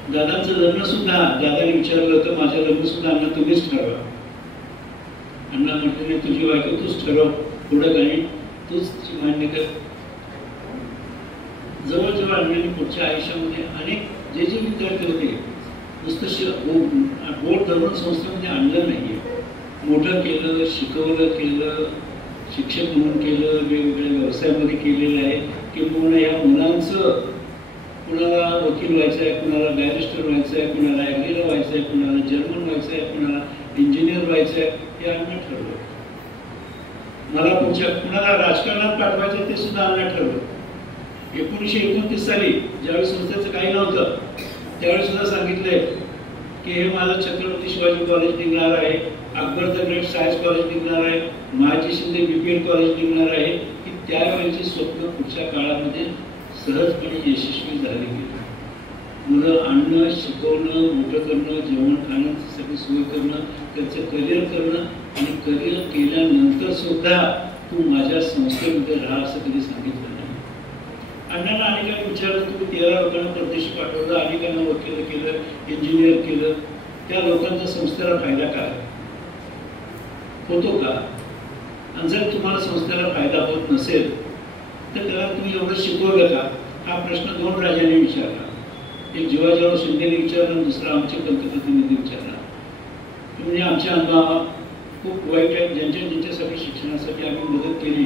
दादांचं लग्न सुद्धा दादाने विचारलं होतं, माझं लग्न सुद्धा अण्णा तुम्हीच ठरवा. अण्णा म्हटलं नाही, तुझी बायको तूच ठरव, पुढं काही तूच मान्य कर. जवळजवळ अण्णांनी पुढच्या आयुष्यामध्ये अनेक जे विद्यार्थी होते नुसतं बोट धरून संस्थेमध्ये आणलं नाहीये, मोठं केलं, शिकवलं केलं, शिक्षक म्हणून केलं, वेगवेगळ्या व्यवसायामध्ये केलेलं आहे. किंवा या मुलांचं कुणाला वकील व्हायचं आहे, कुणाला बॅरिस्टर व्हायचं आहे, कुणाला ॲग्रीला व्हायचं आहे, कुणाला जर्मन व्हायचं आहे, कुणाला इंजिनियर व्हायचं आहे, हे अण्णा ठरवलं. मला कुणाला राजकारणात पाठवायचं ते सुद्धा अण्णा ठरवलं. 1929 साली ज्यावेळी संस्थेचं काही नव्हतं त्यावेळी सुद्धा सांगितलंय की हे माझं छत्रपती शिवाजी कॉलेज निघणार आहे, Akbar the great science college निघणार आहे, महाजी शिंदे BPL कॉलेज निघणार आहे. की त्यावेळेची स्वप्न पुढच्या काळामध्ये सहजपणे यशस्वी झाली गेली. मुलं आणणं, शिकवणं, मोठं करणं, जेवण खाणं, सगळी सोय करणं, त्यांचं करिअर करणं आणि करिअर केल्यानंतर सुद्धा तू माझ्या संस्थेमध्ये राहा असं कधी सांगितलं नाही. अण्णांना अनेकांनी विचारलं, तुम्ही 13 लोकांना परदेशी पाठवलं, अनेकांना वकील केलं, इंजिनियर केलं, त्या लोकांचा संस्थेला फायदा काय होतो का? आणि जर तुम्हाला संस्थेला फायदा होत नसेल तर त्याला तुम्ही एवढं शिकवलं का? हा प्रश्न 2 राजांनी विचारला. एक जीवाजीराव शिंदेने विचारला आणि दुसरा आमचे पंतप्रतिनिधी विचारला. म्हणजे आमच्या अनुभव खूप वाईट आहेत. ज्यांच्यासाठी शिक्षणासाठी आम्ही मदत केली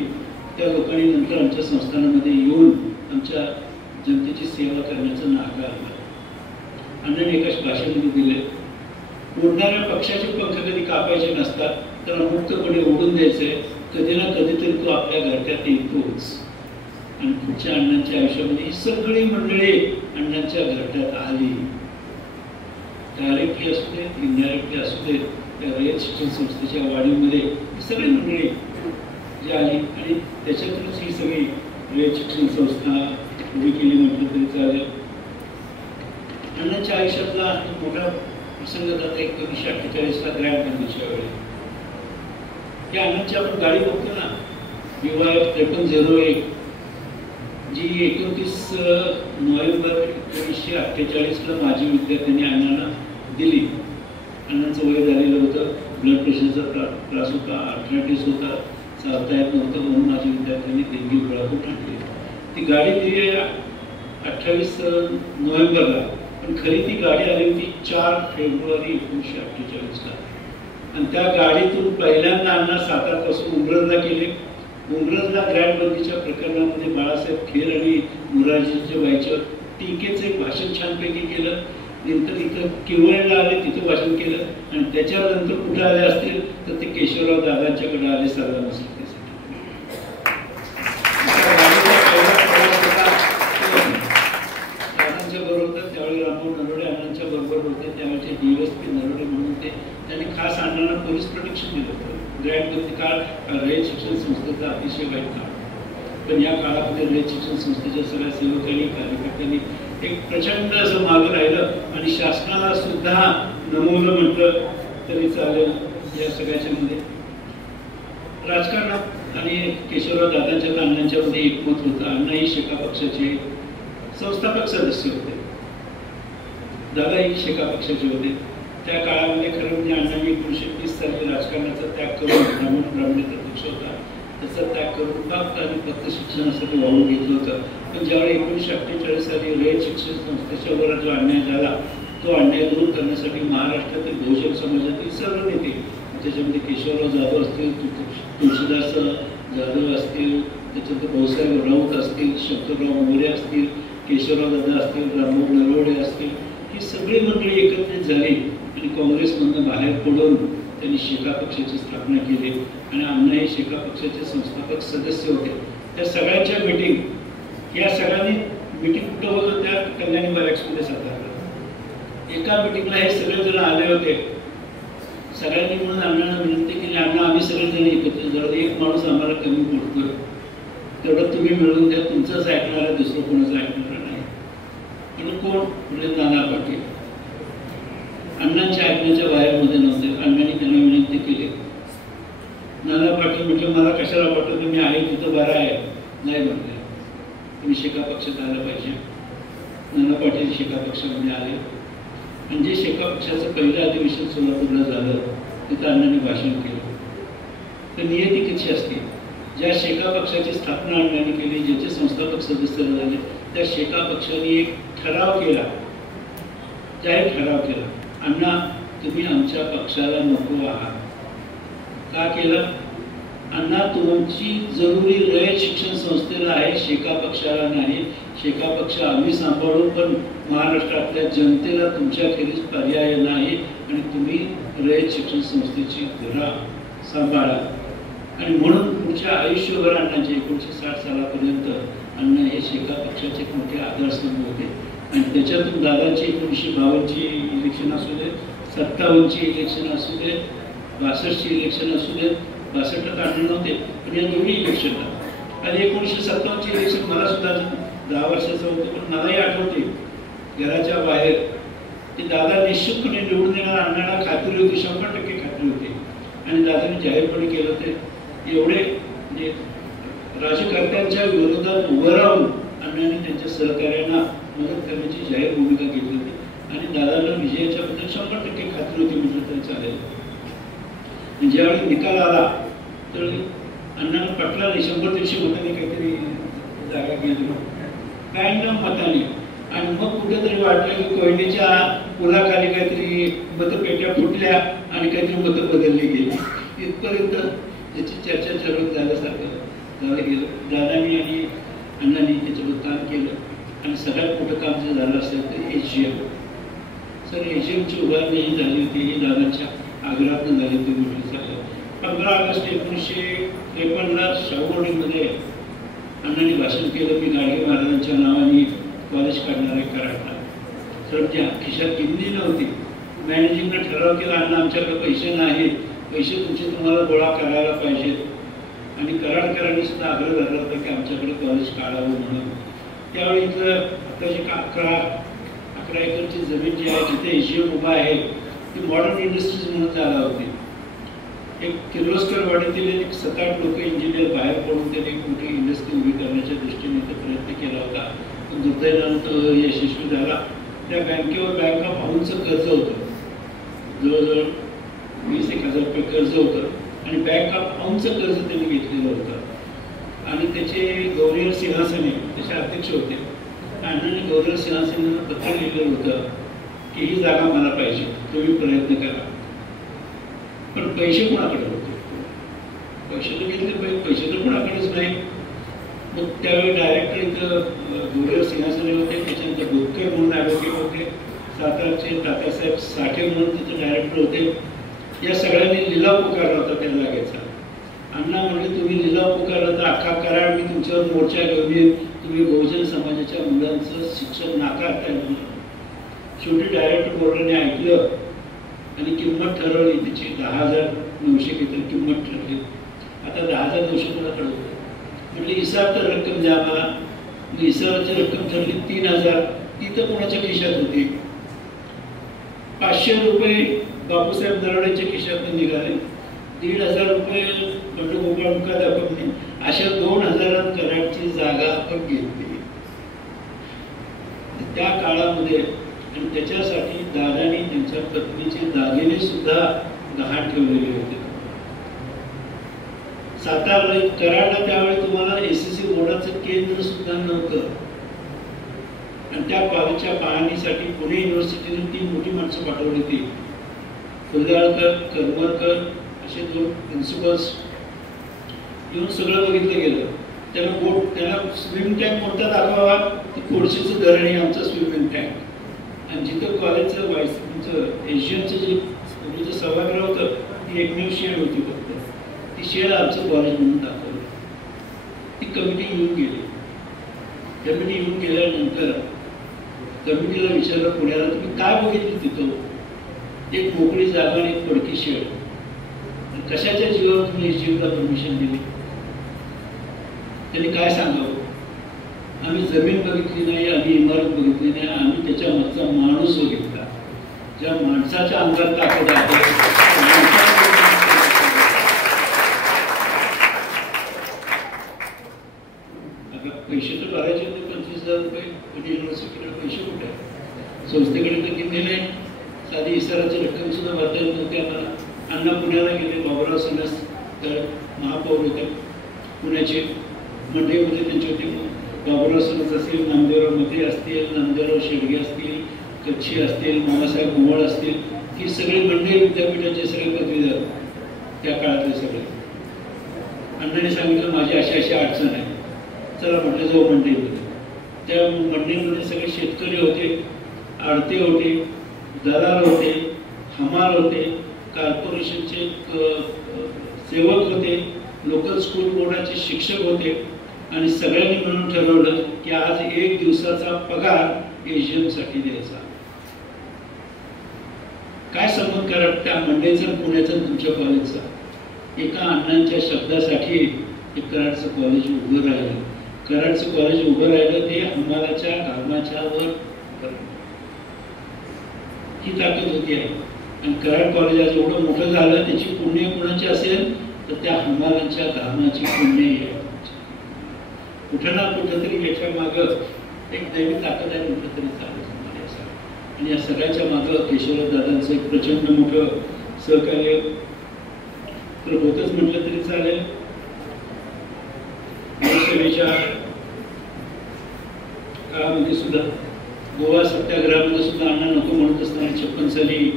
त्या लोकांनी नंतर आमच्या संस्थानामध्ये येऊन आमच्या जनतेची सेवा करण्याचं नाकारलं. अण्णांनी एका भाषेमध्ये दिले, उडणाऱ्या पक्षाचे पंख कधी कापायचे नसतात, त्याला मुक्तपणे उडून द्यायचंय. कधी ना कधीतरी तो आपल्या घरट्यात येतोच. आणि पुढच्या अण्णांच्या आयुष्यामध्ये ही सगळी मंडळी अण्णांच्या घरट्यात आली. डायरेक्टली असू देत, इनडायरेक्टली असू देत, त्या रयत शिक्षण संस्थेच्या वाढीमध्ये ही सगळी मंडळी जी आली आणि त्याच्यातूनच ही सगळी रयत शिक्षण संस्था उभी केली म्हटलं तरी चालेल. अण्णांच्या आयुष्यातला मोठा प्रसंग जाता 1948ला ग्रँड बंदीच्या वेळी. या अण्णांची आपण गाडी बघतो ना, BYF 5301, जी 29 नोव्हेंबर 1948ला माजी विद्यार्थ्यांनी अण्णांना दिली. अण्णांचं वय झालेलं होतं, ब्लड प्रेशरचा त्रास होता, आर्थरायटिस होता, चालता येत नव्हतं, म्हणून माझ्या विद्यार्थ्यांनी देणगी गोळा करून आणली. ती गाडी दिली 28 नोव्हेंबरला, पण खरी ती गाडी आली होती 4 फेब्रुवारी 1948ला. आणि त्या गाडीतून पहिल्यांदा अण्णा सातारपासून उमरजला गेले. उमरजला ग्रँड बंदीच्या प्रकरणामध्ये बाळासाहेब खेर आणि मोरारजीच्या बाईच्या टीकेचं एक भाषण छानपैकी केलं. नंतर इथं किवळला आले, तिथं भाषण केलं आणि त्याच्यानंतर कुठे आले असतील तर ते केशवराव दादांच्याकडे आले सल्ला मसलतीसाठी. दादांच्या बरोबर त्यावेळी रामभाऊ नरोडे अण्णांच्या बरोबर होते. त्यावेळेचे DSP नरोडे म्हणून ते त्यांनी खास अण्णांना पोलीस प्रोटेक्शन दिलं होतं. ग्रँड बंदी काळ रयत शिक्षण संस्थेचा अतिशय वाईट काळ. पण या काळामध्ये रयत शिक्षण संस्थेच्या सगळ्या सेवकांनी कार्यकर्त्यांनी एक प्रचंड असं मागं राहिलं आणि शासनाला सुद्धा नमवलं म्हटलं तरी चालेल. या सगळ्याच्या मध्ये राजकारणात आणि केशवराव दादांच्या अण्णांच्यामध्ये एकमत होतं. अण्णाही शेका पक्षाचे संस्थापक सदस्य होते, दादाही शेका पक्षाचे होते. त्या काळामध्ये खरं म्हणजे अण्णांनी 1930 साली राजकारणाचा त्याग करून ब्राह्मणाचा पक्ष होता त्याचा त्याग करून फक्त आणि फक्त शिक्षणासाठी वाहून घेतलं होतं. पण ज्यावेळी 1948 साली रयत शिक्षण संस्थेच्या वर जो अन्याय झाला तो अन्याय दूर करण्यासाठी महाराष्ट्रातील बहुजन समाजातील सर्व नेते, त्याच्यामध्ये केशवराव जाधव असतील, तुळशीदास जाधव असतील, त्याच्यानंतर भाऊसाहेब राऊत असतील, शंकरराव मोरे असतील, केशवराव दादा असतील, रामभाऊ नरोडे असतील, ही सगळी मंडळी एकत्रित झाली आणि काँग्रेसमधून बाहेर पडून त्यांनी शेका पक्षाची स्थापना केली आणि अण्णा हे शेका पक्षाचे संस्थापक सदस्य होते. त्या सगळ्यांच्या मीटिंग, या सगळ्यांनी मीटिंग कुठं होतं त्या कल्याणी बॅरेक्समध्ये सातारला. एका मिटिंगला हे सगळेजण आले होते. सगळ्यांनी म्हणून अण्णांना विनंती केली, अण्णा आम्ही सगळेजण एकत्र जर एक माणूस आम्हाला कमी पडतोय तेवढं तुम्ही मिळवून द्या, तुमचंच ऐकणार आहे, दुसरं कोणाचं ऐकणार नाही. म्हणून कोण म्हणजे नाना पाटील अण्णांच्या ऐकण्याच्या बाहेरमध्ये नव्हते. अण्णांनी त्यांना विनंती केली. नाना पाटील म्हटलं मला कशाला पाठवतो, मी आहे तिथं बरं आहे. नाही म्हटलं, तुम्ही शेका पक्षात आलं पाहिजे. नाना पाटील शेका पक्षामध्ये आले आणि जे शेका पक्षाचं पहिलं अधिवेशन सोलापूरला झालं तिथं अण्णांनी भाषण केलं. तर नियती कशी असते, ज्या शेका पक्षाची स्थापना अण्णांनी केली, ज्याचे संस्थापक सदस्य झाले, त्या शेका पक्षाने एक ठराव केला, जाहीर ठराव केला, अण्णा तुम्ही आमच्या पक्षाला नको आहात. का केलं? अण्णा तुमची जरुरी रयत शिक्षण संस्थेला आहे, शेका पक्षाला नाही. शेका पक्ष आम्ही सांभाळू, पण महाराष्ट्रातल्या जनतेला तुमच्याखेरीज पर्याय नाही आणि तुम्ही रयत शिक्षण संस्थेची धुरा सांभाळा. आणि म्हणून पुढच्या आयुष्यभर अण्णांचे 1960 सालापर्यंत अण्णा हे शेका पक्षाचे एक मोठे आधारस्तंभ होते. आणि त्याच्यातून दादांची 1952ची इलेक्शन असू दे, 57ची इलेक्शन असू दे, 62ची इलेक्शन असू दे, 62ला अण्णा नव्हते पण या दोन्ही इलेक्शनला. आणि 1957ची इलेक्शन मला सुद्धा 10 वर्षाचं होतं, पण मलाही आठवते घराच्या बाहेर ते दादा निश्चितपणे निवडून येणार अण्णाला खात्री होती, 100% खात्री होती. आणि दादांनी जाहीरपणे केलं ते एवढे म्हणजे राजकारत्यांच्या विरोधात उभं राहून अण्णांनी त्यांच्या सहकार्यांना मदत करण्याची जाहीर भूमिका घेतली होती. आणि दादांना विजयाच्याबद्दल 100% खात्री होती म्हटलं तरी चालेल. ज्यावेळी निकाल आला त्यावेळी अण्णांना पटला नाही, 100-150 मतांनी काहीतरी जागा गेली, 92 मतांनी. आणि मग कुठेतरी वाटलं की कोयनेच्या पुलाखाली काहीतरी मतपेट्या फुटल्या आणि काहीतरी मतं बदलली गेली. इथपर्यंत त्याची चर्चा चर्चा झाल्यासारखं झालं गेलं. दादांनी आणि अण्णांनी त्याच्यावर काम केलं. आणि सगळ्यात मोठं काम जे झालं असेल तर एचजीएम. सर एचजीएमची उभारणी ही झाली होती, ही दादांच्या आग्रहातून झाली होती. म्हटलं चाललं 15 ऑगस्ट 1953ला शाहूवाडीमध्ये अण्णांनी भाषण केलं की गाडगे महाराजांच्या नावाने कॉलेज काढणार आहे कराडला. तर त्या खिशात किंमती नव्हती. मॅनेजिंगने ठराव केला, अण्णा आमच्याकडे पैसे नाहीत, पैसे तुमचे तुम्हाला गोळा करायला पाहिजेत. आणि कराडकरांनी सुद्धा आग्रह धरला होता की आमच्याकडे कॉलेज काढावं म्हणून. त्यावेळी इथलं आताची 11 एकरची जमीन जी आहे जिथे एचजीएम उभा आहे ती मॉडर्न इंडस्ट्रीज म्हणून जागा होती. एक किर्लोस्करवाडीतील एक 7-8 लोक इंजिनियर बाहेर पडून त्यांनी एक मोठी इंडस्ट्री उभी करण्याच्या दृष्टीने तो प्रयत्न केला होता, पण दुर्दैवानं तो यशस्वी झाला. त्या बँकेवर बँक ऑफ हाऊसचं कर्ज होतं, जवळजवळ 20,000 रुपये कर्ज होतं. आणि बँक ऑफ हाऊसचं कर्ज त्यांनी घेतलेलं होतं. आणि त्याचे गौरीहर सिंहासने त्याचे अध्यक्ष होते. अण्णांनी गौरीहर सिंहासनेनं पत्र लिहिलेलं होतं की ही जागा मला पाहिजे, तुम्ही प्रयत्न करा. पण पैसे कोणाकडे होते? पैसे तर घेतले पाहिजे, पैसे तर कोणाकडेच नाही. मग त्यावेळी डायरेक्टर इथं गौरीहर सिंहासने होते, त्याच्यानंतर भुतकर म्हणून ॲडव्होकेट होते, सातारचे तात्यासाहेब साठे म्हणून तिथे डायरेक्टर होते. या सगळ्यांनी लिलाव पुकारला होता त्या जागेचा. अण्णा म्हणले तुम्ही लिलाव पुकारला तर अख्खा कराड मी तुमच्यावर मोर्चा घेऊन येईन, तुम्ही बहुजन समाजाच्या मुलांचं शिक्षण नाकारताय म्हणून. शेवटी डायरेक्टर बोर्डाने ऐकलं आणि किंमत ठरवली त्याची 10,900 किती किंमत ठरली. आता 10,900 मला कळवलं. म्हटले हिसाब तर रक्कम द्या आम्हाला. हिसाबाची रक्कम ठरली 3,000. ती तर कोणाच्या खिशात होती? 500 रुपये बापूसाहेब दराडेच्या खिशातून निघाले, 1,500 रुपये बंडगोपाळ मुखाध्यापकने. अशा 2,000 कराडची जागा आपण घेतली त्या काळामध्ये. आणि त्याच्यासाठी दादांनी त्यांच्या पत्नीचे दागिने सुद्धा गहाण ठेवलेले होते. सातारा कराडला त्यावेळी तुम्हाला एसएससी बोर्डाचं केंद्र सुद्धा नव्हतं. आणि त्या कॉलेजच्या पाहणीसाठी पुणे युनिव्हर्सिटीने 3 मोठी माणसं पाठवली होती. फुलदाळकर, करमरकर असे 2 प्रिन्सिपल्स येऊन सगळं बघितलं गेलं. त्यांना स्विमिंग टँक कोणता दाखवावा? ती कोळशीचं धरण आहे आमचं स्विमिंग टँक. आणि जिथं कॉलेजचं तुमचं एशियनचं जे सभागृह होतं ती एकमेव शेड होती फक्त. ती शेड आमचं कॉलेज म्हणून दाखवलं. ती कमिटी येऊन गेली. कमिटी येऊन गेल्यानंतर कमिटीला विचारलं पुण्याला, तुम्ही काय बघितलं तिथं? एक मोकळी जागा आणि एक पडकी शेड, कशाच्या जीवावर तुम्ही एसजीएमला परमिशन दिली? त्यांनी काय सांगावं? आम्ही जमीन बघितली नाही, आम्ही इमारत बघितली नाही, आम्ही त्याच्या मागचा माणूस बघितला, ज्या माणसाच्या अंगात ताकद आहे. पैसे तर भरायचे होते 25,000 रुपये, पण युनिव्हर्सिटीकडे पैसे कुठे आहे? संस्थेकडे तर किती नाही, साधी इसाराची रक्कम सुद्धा भरता येत नव्हती आम्हाला. अण्णा पुण्याला गेले, बाबुराव सणस तर महापौर होते पुण्याचे, मंडईमध्ये त्यांचे होते. बाबुराव सणस असतील, नामदेवराव मते असतील, नामदेवराव शेडगे असतील, कच्छी असतील, मामासाहेब मोहोळ असतील, ही सगळे मंडई विद्यापीठाचे सगळे पदवीधर त्या काळातले सगळे. अण्णाने सांगितलं माझी अशी अशी अडचण आहे, चला म्हटलं जाऊ मंडईमध्ये. त्या मंडईमध्ये सगळे शेतकरी होते, आडते होते, दलाल होते, हमाल होते, कॉर्पोरेशनचे सेवक होते, लोकल स्कूल बोर्डाचे शिक्षक होते. आणि सगळ्यांनी मिळून ठरवलं की आज 1 दिवसाचा पगार एसजीएमसाठी द्यायचा. काय संबंध करा त्या मंडईचा, पुण्याचा, तुमच्या कॉलेजचा? एका अण्णांच्या शब्दासाठी एक कराडचं कॉलेज उभं राहिलं. कराडचं कॉलेज उभं राहिलं ते हमालाच्या घामाच्या वर. ही ताकद होती आहे. आणि कराड कॉलेज आज एवढं मोठं झालं, त्याची पुण्य कोणाची असेल तर त्या हमालांच्या घामाची पुण्य आहे. कुठं ना कुठंतरी याच्या मागं एक दैवी ताकद आहे, कुठं तरी चालू. आणि या सगळ्याच्या मागं केशवराव दादांचं एक प्रचंड मोठं सहकार्य तर होतच म्हटलं तरी चालेल. लोकसभेच्या काळामध्ये सुद्धा गोवा सत्याग्रहामध्ये सुद्धा अण्णा नको म्हणत असताना 56 साली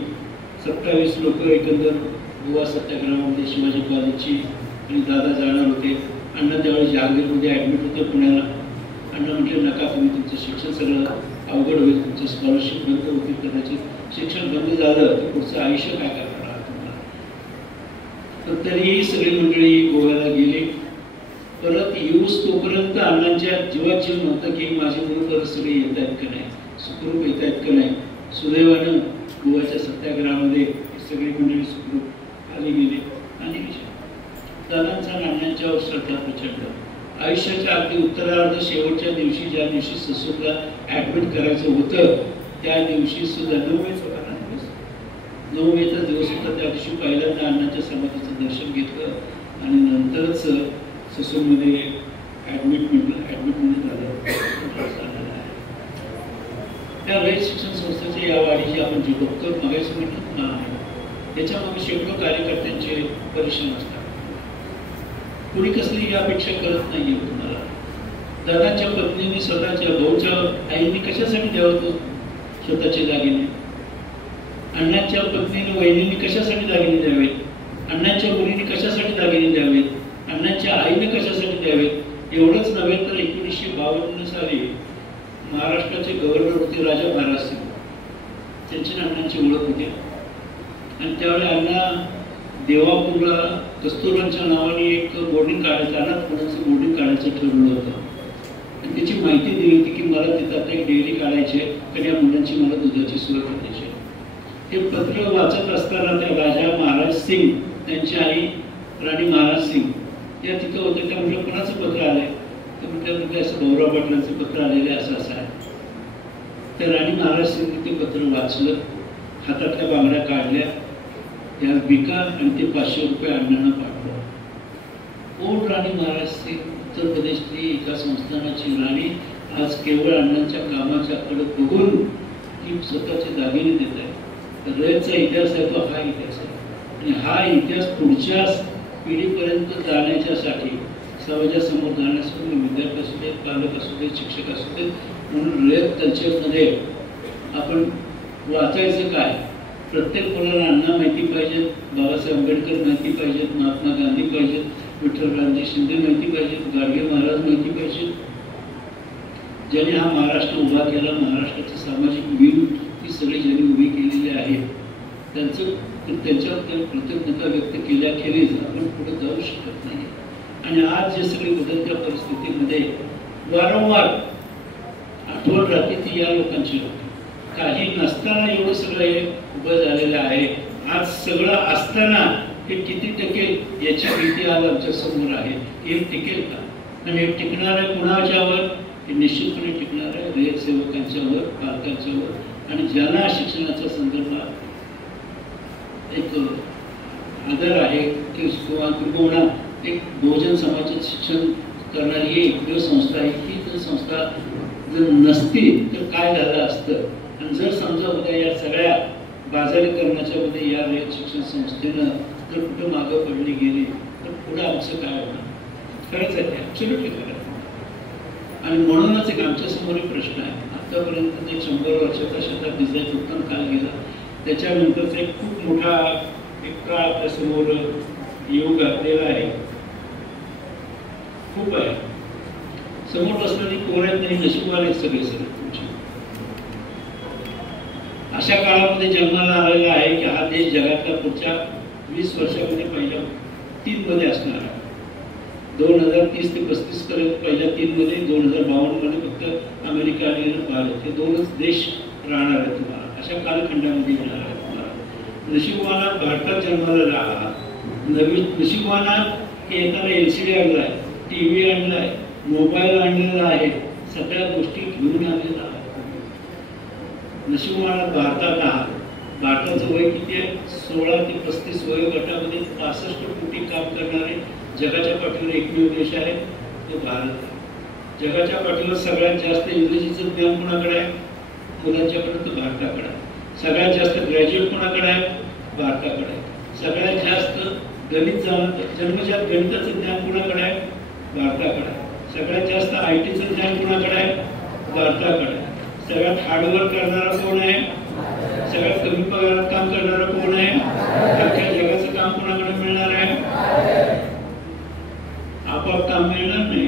27 लोक एकंदर गोवा सत्याग्रहामध्ये शिवाजी कॉलेजची आणि दादा जाणार होते. अण्णा त्यावेळी जहांगीरमध्ये ॲडमिट होते पुण्याला. अण्णा म्हटले नका, तुम्ही तुमचं शिक्षण सगळं अवघड होईल, तुमचं स्कॉलरशिप बंद होतील, कदाचित शिक्षण बंद झालं तर पुढचं आयुष्य काय करणार आहात तुम्हाला. तर तरीही सगळी मंडळी गोव्याला गेली. परत येऊस तोपर्यंत अण्णांच्या जीवात जीव नव्हतं की माझे मुलं परत सगळे येत आहेत का नाही, सुखरूप येत आहेत का नाही. सुदैवानं गोव्याच्या सत्याग्रहामध्ये सगळी मंडळी सुखरूप आली गेली. आणि दादांचा अण्णांच्यावर श्रद्धा प्रचंड. आयुष्याच्या अगदी उत्तरार्ध शेवटच्या दिवशी, ज्या दिवशी ससूरला ॲडमिट करायचं होतं, त्या दिवशी सुद्धा 9 मेचा दिवस, 9 मेचा दिवस होता. त्या दिवशी पहिल्यांदा अण्णांच्या समाधीचं दर्शन घेतलं आणि नंतरच ससूरमध्ये ॲडमिटमध्ये झालं. त्या रयत शिक्षण संस्थेच्या या वाढीची आपण जी बघतो मागायचं म्हटलं ना, त्याच्यामागे शेकडो कार्यकर्त्यांचे परिश्रम असतात. कुणी कसली अपेक्षा करत नाही आहे तुम्हाला. दादाच्या पत्नीने स्वतःच्या भाऊच्या आईंनी कशासाठी द्यावं तो स्वतःचे दागिने? अण्णांच्या पत्नीने वहिनींनी कशासाठी दागिने द्यावेत? अण्णांच्या मुलींनी कशासाठी दागिने द्यावेत? अण्णांच्या आईने कशासाठी द्यावेत? एवढंच नव्हे तर 1952 साली महाराष्ट्राचे गव्हर्नर होते राजा महाराज सिंग. त्यांची अण्णांची ओळख होती. आणि त्यावेळी अण्णा देवापूरला कस्तुरबांच्या नावाने एक बोर्डिंग काढायचं, अनाथ मुलांचं बोर्डिंग काढायचं ठरवलं होतं. आणि त्याची माहिती दिली होती की मला तिथं आता एक डेअरी काढायची आहे, कारण या मुलांची मला दुधाची सोय करायची आहे. हे पत्र वाचत असताना त्या राजा महाराज सिंग, त्यांची आई राणी महाराज सिंग या तिथं होत्या. त्या म्हटलं कोणाचं पत्र आलंय? तर म्हटलं असं भाऊराव पाटलांचं पत्र आलेलं आहे, असं आहे. त्या राणी महाराज सिंग ते पत्र वाचलं, हातातल्या बांगड्या काढल्या, त्या विका आणि ते 500 रुपये अण्णांना पाठवलं. कोण राणी महाराज सिंग? उत्तर प्रदेशची एका संस्थानाची राणी आज केवळ अण्णांच्या कामाच्या कडे बघून ती स्वतःचे दागिने देत आहे. रयतचा इतिहास आहे तो हा इतिहास आहे. आणि हा इतिहास पुढच्या पिढीपर्यंत जाण्याच्यासाठी, समाजासमोर जाण्यासाठी विद्यार्थी असू देत, पालक असू देत, शिक्षक असू देत, म्हणून रयत कल्चरमध्ये आपण वाचायचं काय? प्रत्येक कोणाला अण्णा माहिती पाहिजेत, बाबासाहेब आंबेडकर माहिती पाहिजेत, महात्मा गांधी पाहिजेत, विठ्ठलरामजी शिंदे माहिती पाहिजेत, गाडगे महाराज माहिती पाहिजेत. ज्यांनी हा महाराष्ट्र उभा केला, महाराष्ट्राची सामाजिक व्हील ही सगळी ज्यांनी उभी केलेली आहे, त्यांच्याबद्दल कृतज्ञता व्यक्त केल्याखेरीज आपण पुढे जाऊ शकत नाही. आणि आज जे सगळे बदलत्या परिस्थितीमध्ये वारंवार आठवण राहते ती या लोकांची होती. काही नसताना एवढं सगळं हे उभं झालेलं आहे. आज सगळं असताना हे किती टिकेल याची भीती आज आमच्या समोर आहे. हे टिकेल का? आणि हे टिकणार आहे कुणाच्यावर? हे निश्चितपणे टिकणार आहे गैरसेवकांच्यावर, पालकांच्यावर आणि ज्यांना शिक्षणाच्या संदर्भात एक आदर आहे किंवा एक बहुजन समाजात शिक्षण करणारी ही एकमेव संस्था आहे की जर संस्था जर नसती तर काय झालं असतं. आणि जर समजा उद्या या सगळ्या बाजारीकरणाच्या मध्ये या शिक्षण संस्थेनं जर कुठं मागं पडली गेली तर पुढे आमचं काय होणार? खरंच आहे ते ॲब्सोल्युटली खरं आहे. आणि म्हणूनच एक आमच्यासमोर एक प्रश्न आहे. आतापर्यंत एक 100 वर्षाचा शताब्दीचा उत्तम काळ गेला, त्याच्यानंतरचा एक खूप मोठा एक काळ आपल्यासमोर येऊ घातलेला आहे. खूप आहे. समोर बसणारी पोरं आहेत नाही, नशिबवान सगळे तुमचे. अशा काळामध्ये जन्माला आलेला आहे की हा देश जगातला पुढच्या 20 वर्षामध्ये पहिल्या 3 मध्ये असणार आहे. 2030 ते 35 पर्यंत पहिल्या 3 मध्ये, 2052 मध्ये फक्त अमेरिका आणि भारत हे 2च देश राहणार आहेत तुम्हाला. अशा कालखंडामध्ये येणार आहे तुम्हाला. नशिबवानात भारतात जन्माला राहा. नवीन नशिबवानात येताना LCD आणलाय, TV आणलाय, मोबाईल आणलेला आहे, सगळ्या गोष्टी घेऊन आलेला आहे. नशिबवानात भारतात आहात. भारताचं वय किती आहे? 16 ते 35 वयोगटामध्ये 65 कोटी काम करणारे जगाच्या पाठीवर एकमेव देश आहे तो भारत आहे. जगाच्या पाठीवर सगळ्यात जास्त इंग्रजीचं ज्ञान कोणाकडे आहे? मुलांच्याकडे तर भारताकडे आहे. सगळ्यात जास्त ग्रॅज्युएट कोणाकडे आहे? भारताकडे आहे. सगळ्यात जास्त गणित जन्मजात गणिताचं ज्ञान कोणाकडे आहे? भारताकडे आहे. सगळ्यात जास्त IT चं ज्ञान कोणाकडे आहे? भारताकडे आहे. सगळ्यात हार्डवर्क करणारा कोण आहे? सगळ्यात कमी पगारात काम करणारा कोण आहे? अख्ख्या जगाचं काम कोणाकडे मिळणार आहे? आपोआप काम मिळणार नाही.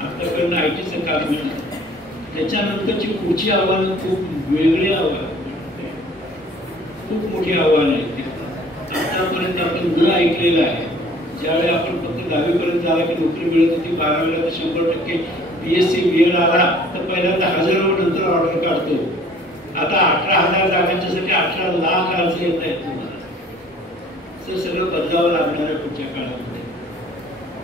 आतापर्यंत IT चं काम मिळणार. त्याच्यानंतरची पुढची आव्हानं खूप वेगळी आव्हानं, खूप मोठी आव्हानं आहेत. आतापर्यंत आपण न ऐकलेलं आहे. ज्यावेळी आपण फक्त 10वी पर्यंत आला की नोकरी मिळत होती, 12वीला तर 100% BSc BEd आला तर पहिल्यांदा हजारो नंतर ऑर्डर काढतो. आता 18,000 जागांच्यासाठी 18 लाख अर्ज येत आहेत तुम्हाला. तर सगळं बदलावं लागणार आहे पुढच्या काळामध्ये.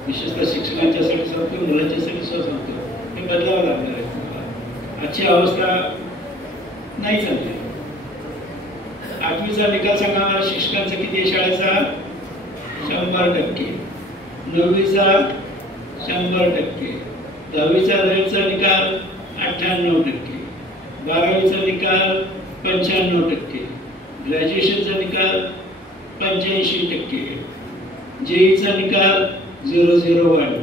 विशेषतः शिक्षकांच्यासाठी सांगतो, मुलांच्यासाठी सांगतो, हे बदलावं लागणार आहे तुम्हाला. आजची अवस्था नाही चालली. 8वीचा निकाल सांगा मला, शिक्षकांचा किती आहे शाळेचा? 100%. 9वीचा 100%. 10वीचा रेलचा निकाल 98%. 12वीचा निकाल 95%. ग्रॅज्युएशनचा निकाल 85%. JEEचा निकाल 001.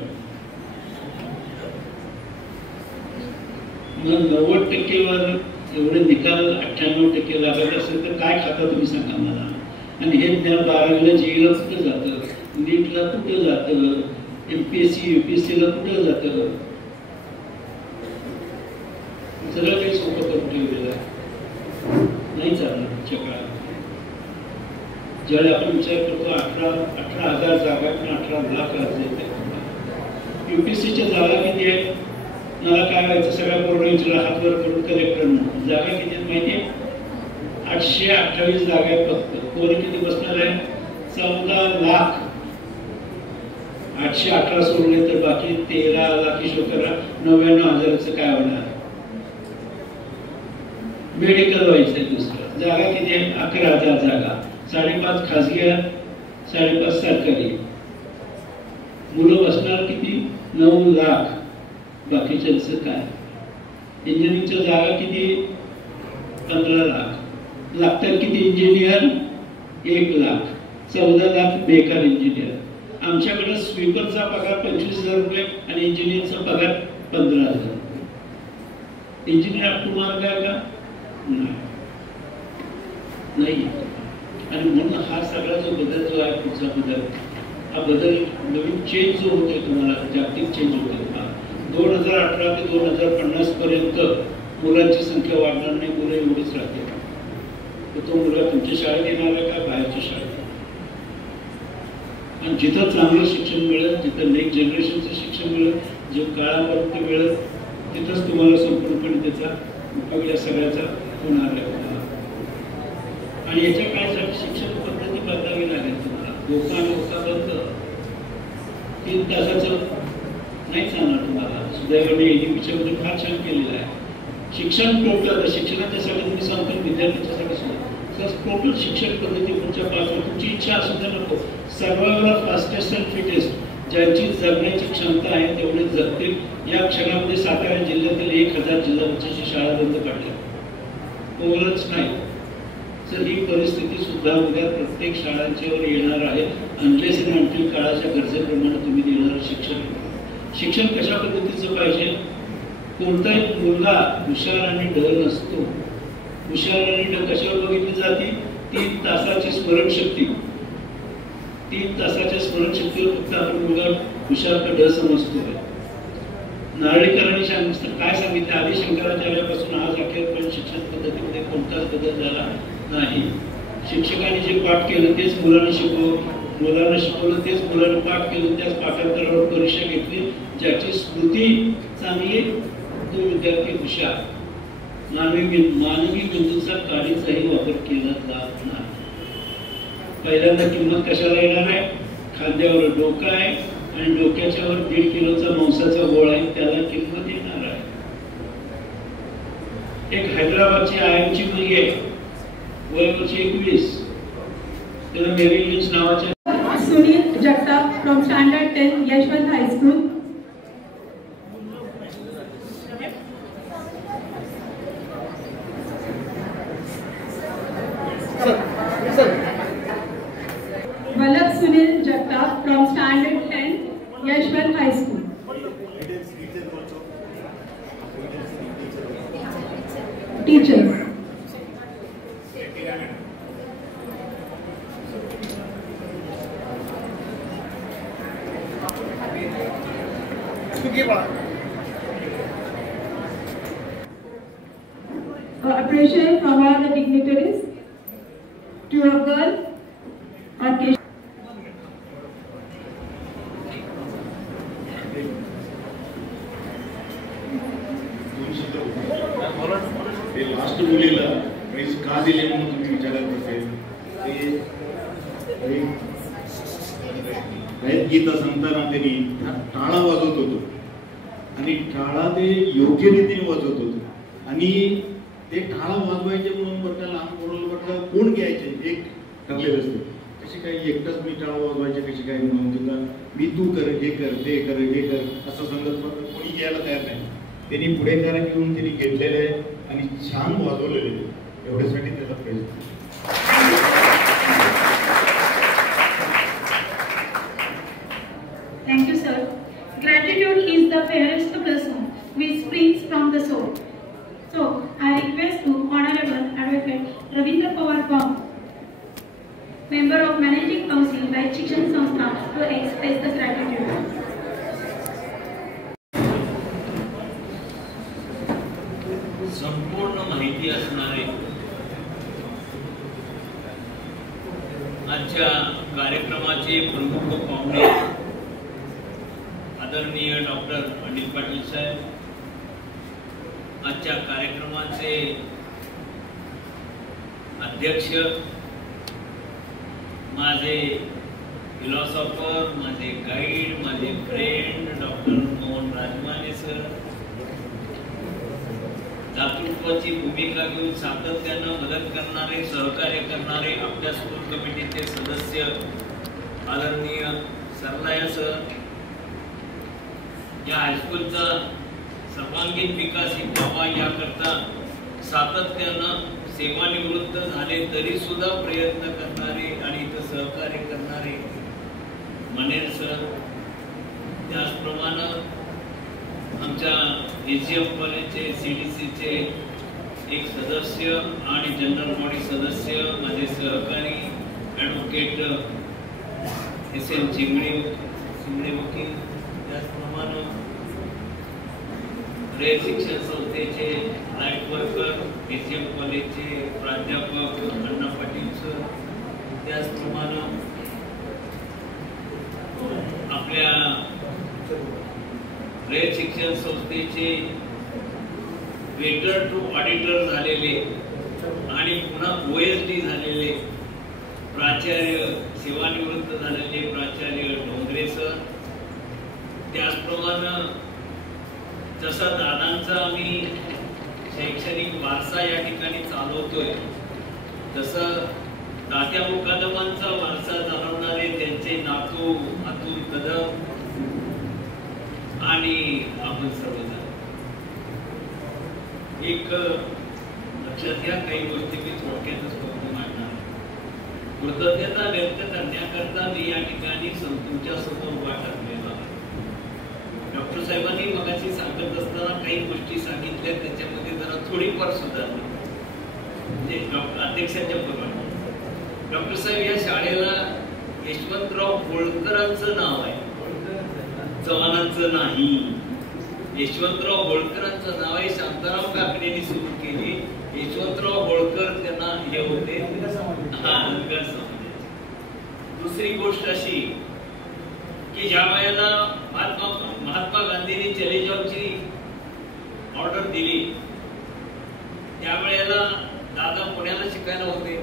मग 90%वर एवढे निकाल 98% लागत असेल तर काय खाता तुम्ही सांगा मला. आणि हे ज्ञान 12वीला JEEला कुठं जातं? नीटला कुठं जातं? MPSC UPSCला कुठं जातं? सगळं काही सोपं करून ठेवलेलं आहे. नाही चालणार पुढच्या काळात. ज्यावेळी आपण विचार करतो 18,000 जागा किंवा 18 लाख अर्ज येतात. UPSCच्या जागा किती आहेत? मला काय व्हायचं? सगळ्या बोर्डांच्या हातवर करून कलेक्टर जागा किती आहेत माहिती आहे? 828 जागा आहेत फक्त. कोणी किती बसणार आहे? 14 लाख. 818 सोडले तर बाकी 13 लाख हिशोब करा. 99,000चं काय होणार? मेडिकल व्हायचं आहे दुसरं. जागा किती आहे? 11,000 जागा. 5.5 खाजगी आहेत, 5.5 सरकारी. मुलं बसणार किती? 9 लाख. बाकीच्यांचं काय? इंजिनिअरिंगच्या जागा किती? 15 लाख. लागतात किती इंजिनियर? 1 लाख. 14 लाख बेकार इंजिनियर. आमच्याकडे स्वीपरचा पगार 25,000 रुपये आणि इंजिनिअरचा पगार 15,000 रुपये. इंजिनियर तुम्हाला काय का? नाही. आणि म्हणून हा सगळा जो बदल जो आहे, पुढचा बदल, हा बदल नवीन चेंज जो होतोय तुम्हाला, जागतिक चेंज होतोय तुम्हाला. 2018 ते 2050 पर्यंत मुलांची संख्या वाढणार नाही. मुलं एवढीच राहते. तर तो मुलगा तुमच्या शाळेत येणार आहे का बाहेरच्या शाळेत? आणि जिथं चांगलं शिक्षण मिळेल, जिथं नेक्स्ट जनरेशनचं शिक्षण मिळेल, जे काळापर्यंत मिळेल, तिथंच तुम्हाला संपूर्णपणे त्याचा उपयोग या सगळ्याचा होणार आहे. आणि याच्या काळासाठी शिक्षण पद्धती बदलावी लागेल तुम्हाला. गोपाल होता बंद 3 तासाचं नाही चालणार तुम्हाला. सुदैवाने एडीपीच्या मध्ये फार छान केलेलं आहे. शिक्षण टोटल शिक्षणाच्यासाठी तुम्ही सांगतो विद्यार्थ्यांच्यासाठी सुद्धा टोटल शिक्षण पद्धती पुढच्या 5 वर्ष तुमची इच्छा असू द्या नको सर्वांवर फास्टेस्ट अँड फिटेस्ट ज्यांची जगण्याची क्षमता आहे तेवढे जगतील. या क्षणामध्ये सातारा जिल्ह्यातील 1000 जिल्हा परिषदेची शाळा बंद पडल्या. कोणच नाही. तर ही परिस्थिती सुद्धा उद्या प्रत्येक शाळांच्यावर येणार आहे. अनलेस अँड अंटिल काळाच्या गरजेप्रमाणे तुम्ही देणारं शिक्षण कशा पद्धतीचं पाहिजे. कोणताही मुलगा हुशार आणि ढ नसतो. हुशार आणि ढ कशावर बघितली जाते. 3 तासाची स्मरणशक्ती. 3 तासाच्या स्मरणशक्तीवर फक्त आपण मुलगा हुशार का ढ समजतोय. नारळीकरांनी काय सांगितलं. आदिशंकराचार्यापासून आज अखेरपर्यंत शिक्षण पद्धतीमध्ये कोणताच बदल झाला नाही. शिक्षकांनी जे पाठ केलं तेच मुलांना शिकवलं तेच मुलांना पाठ केलं त्याच पाठांतरावर परीक्षा घेतली. ज्याची स्मृती चांगली तो विद्यार्थी हुशार. मानवी बिंदूचा काडीचाही वापर केला जात नाही. पहिल्यांदा किंमत कशाला येणार आहे. खांद्यावर डोकं आहे आणि डोक्याच्यावर 1.5 किलोचा मांसाचा गोळा आहे त्याला किंमत येणार आहे. एक हैदराबादची आयएमची मुलगी आहे वय 21 त्याला मेरी लिंच नावाच्या. Sunil Jagtap from standard 10 Yashwant high school. Vallabh Sunil Jagtap from standard 10 Yashwant high school. Teachers. Appreciation from all the dignitaries to a girl orchestra. Last मुलीला प्राइज का दिले म्हणून तुम्ही विचारत असेल. ते गीता सांगताना त्यांनी टाळा वाजवत होतो आणि टाळा ते योग्य रीतीने वाजवत होतो आणि ते टाळा वाजवायचे म्हणून बरं लहान मुलं बरं कोण घ्यायचे एक ठरलेलं असतं. कशी काही एकटाच मी टाळा वाजवायचे कशी काय म्हणून तुला मी तू कर हे कर ते कर हे कर असं सांगत कोणी घ्यायला तयार नाही. त्यांनी पुढेकार घेऊन त्यांनी घेतलेले आहे आणि छान वाजवलेले एवढ्यासाठी त्याचा price. Thank you, sir. Gratitude is the fairest blossom which springs from the soul. So, I request to Honorable Advocate Ravindra Pawar Baum, Member of Managing Council by Shikshan Sanstha, to express the gratitude. संपूर्ण माहिती असणारे आजच्या कार्यक्रमाचे प्रमुख पाहुणे आदरणीय डॉक्टर अनिल पाटील साहेब, आजच्या कार्यक्रमाचे अध्यक्ष माझे फिलॉसॉफर, माझे गाईड, माझे friend doctor Mohan Rajmane sir, दातृत्वाची भूमिका घेऊन सातत्यानं मदत करणारे, सहकार्य करणारे आपल्या स्कूल कमिटीचे सदस्य आदरणीय सरनाया सर, या हायस्कूलचा सर्वांगीण विकास व्हावा याकरता सातत्यानं सेवानिवृत्त झाले तरी सुद्धा प्रयत्न करणारे आणि इथं सहकार्य करणारे मनेर सर, त्याचप्रमाणे आमच्या एजीएम कॉलेजचे CDCचे एक सदस्य आणि जनरल बॉडी सदस्य माझे सहकारी ॲडव्होकेट SN चिमणे वकील, त्याचप्रमाणे रयत शिक्षण संस्थेचे लाईट वर्कर, एजीएम कॉलेजचे प्राध्यापक अण्णा पाटील सर, त्याचप्रमाणे आपल्या रयत शिक्षण संस्थेचे वेटर टू ऑडिटर झालेले आणि पुन्हा OSD झालेले प्राचार्य, सेवानिवृत्त झालेले प्राचार्य डोंगरे सर, त्याचप्रमाणे जसा दादांचा आम्ही शैक्षणिक वारसा या ठिकाणी चालवतोय तसं तात्या मुकादमांचा वारसा चालवणारे त्यांचे नातू अतुल कदम आणि आपण सर्वजण एक लक्षात घ्या, काही गोष्टी मी थोडक्यातच फक्त मांडणार. कृतज्ञता व्यक्त करण्याकरता मी या ठिकाणी तुमच्या समोर उभा टाकलेला आहे. डॉक्टर साहेबांनी मगाशी सांगत असताना काही गोष्टी सांगितल्या, त्याच्यामध्ये जरा थोडीफार सुधारणा म्हणजे अध्यक्षाच्या प्रमाणे. डॉक्टर साहेब या शाळेला यशवंतराव होळकरांचं नाव आहे, चव्हाणांचं नाही. यशवंतराव होळकरांचं नाव आहे. शांताराम काकडेंनी सुरू केली. यशवंतराव होळकर त्यांना हे होते धनगर समाजाचे. दुसरी गोष्ट अशी की ज्या वेळेला महात्मा गांधींनी चले जाऊची ऑर्डर दिली त्यावेळेला दादा पुण्याला शिकायला होते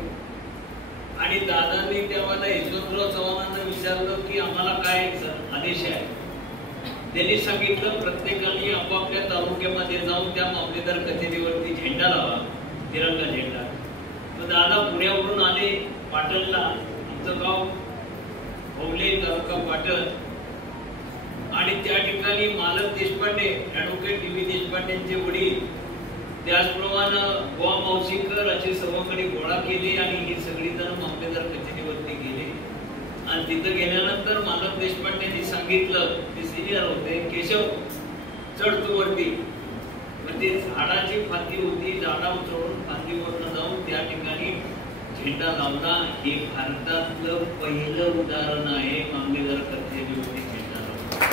आणि दादांनी त्यावेळेला यशवंतराव चव्हाणांना विचारलं की आम्हाला काय आदेश आहे. त्यांनी सांगितलं प्रत्येकाने आपापल्या तालुक्यामध्ये जाऊन त्या मामलेदार कचेरीवरती झेंडा लावा, तिरंगा झेंडा. तर दादा पुण्यावरून आले पाटणला, आमचं गाव भोवले तालुका पाटण, आणि त्या ठिकाणी मालक देशपांडे, ऍडव्होकेट DV देशपांडेंचे वडील, त्याचप्रमाणे गोवा मावशीकर असे सर्वकडे गोळा केले आणि ही सगळी जण मामलेदार कचेरीवरती गेले. आणि तिथं गेल्यानंतर मालक देशपांडेंनी सांगितलं, ते सिनियर होते, केशव चढ तू वरती. मग ते झाडाची फांदी होती, झाडावर चढून फांदीवरनं जाऊन त्या ठिकाणी झेंडा लावला. हे भारतातलं पहिलं उदाहरण आहे मामलेदार कचेरीवरती झेंडा लावला.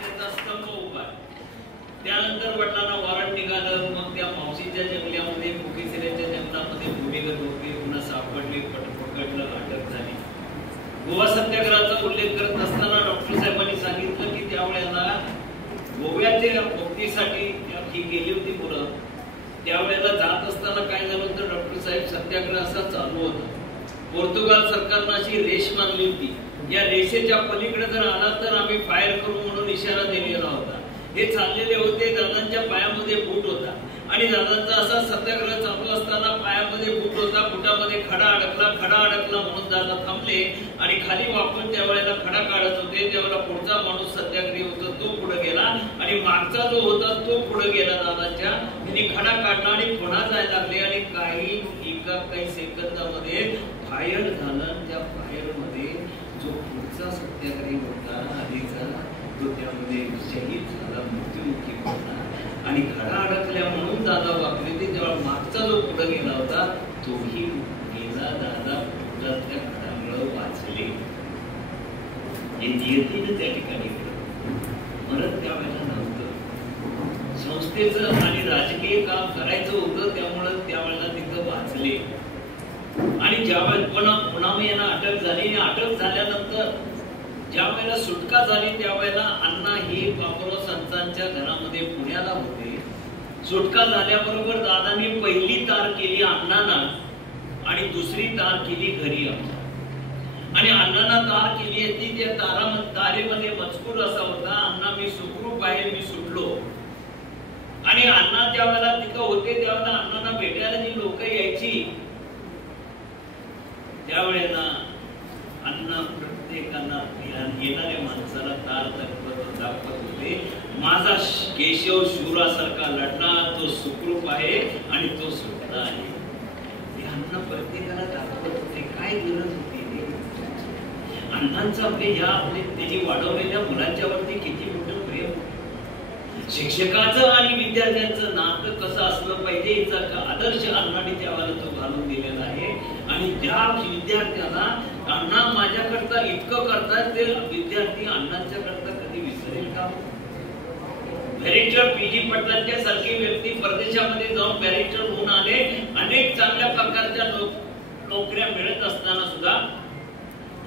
त्याचा स्तंभ उभा. त्यानंतर वडिलांना वॉरंट निघालं. मग त्या मावशीच्या जंगलामध्ये, मुकेसऱ्याच्या जंगलामध्ये भूमिगत होते, पुन्हा सापडले, पकडलं, अटक झाली. गोवा सत्याग्रहाचा उल्लेख करत असताना डॉक्टर साहेबांनी सांगितलं की त्यावेळेला गोव्याच्या मुक्तीसाठी ही गेली होती मुलं. त्यावेळेला जात असताना काय झालं तर डॉक्टर साहेब सत्याग्रह असा चालू होता. पोर्तुगाल सरकारनं अशी रेष मानली होती, या रेषेच्या पलीकडे जर आला तर आम्ही फायर करू म्हणून इशारा दिलेला होता. हे चाललेले होते. दादांच्या पायामध्ये बूट होता आणि दादांचा असा सत्याग्रह चालू असताना पायामध्ये बूट होता, बुटामध्ये खडा अडकला म्हणून दादा थांबले आणि खाली वापरून त्यावेळेला खडा काढत होते. त्यावेळेला पुढचा माणूस सत्याग्रही होता तो पुढे गेला आणि मागचा जो होता तो पुढे गेला दादाच्या. त्यांनी खडा काढला आणि पुन्हा जायला लागले आणि काही सेकंदामध्ये फायर झालं. त्या फायर मध्ये जो पुढचा सत्याग्रही होता आधीचा तो त्यामध्ये शहीद झाला, मृत्युमुखी पडला आणि खडा अडकल्या म्हणून दादा वाकले ते. तेव्हा मागचा जो पुढे गेला होता तोही गेला. दादा पुढच्या त्या खडामुळे वाचले. हे नियतीनं त्या ठिकाणी परत त्यावेळेला नव्हतं. संस्थेचं आणि राजकीय काम करायचं होतं त्यामुळे त्यावेळेला तिथं वाचले. आणि ज्यावेळेला पुन्हा यांना अटक झाली. अटक झाल्यानंतर ज्या वेळेला सुटका झाली त्यावेळेला अण्णा ही बापूराव संतांच्या घरामध्ये पुण्याला होते. सुटका झाल्याबरोबर दादांनी पहिली तार केली अण्णांना आणि दुसरी तार केली घरी. आणि अण्णांना तार केली होती, त्या तारेमध्ये मजकूर असा होता, अण्णा मी सुखरूप आहे, मी सुटलो. आणि अण्णा ज्या वेळेला तिथं होते त्यावेळेला अण्णांना भेटायला जी लोक यायची त्यावेळेला अण्णा प्रत्येकांना येणाऱ्या माणसाला तार दाखवत होते. माझा केशव शूरासारखा लढला, तो सुखरूप आहे आणि तो सुटला आहे. हे अण्णा प्रत्येकाला दाखवत होते. काय गरज होती अण्णांचा त्यांनी वाढवलेल्या मुलांच्यावरती किती मोठं प्रेम. शिक्षकाचं आणि विद्यार्थ्यांचं नातं कसं असलं पाहिजे याचा आदर्श अण्णांनी त्यावेळेला तो घालून दिलेला आहे. आणि ज्या विद्यार्थ्याला अण्णा माझ्याकरता इतकं करतात ते विद्यार्थी अण्णांच्या करता कधी विसरेल का? बॅरिस्टर PG पाटलांच्या सारखी व्यक्ती परदेशामध्ये जाऊन बॅरिस्टर होऊन आले. अनेक चांगल्या प्रकारच्या नोकऱ्या मिळत असताना सुद्धा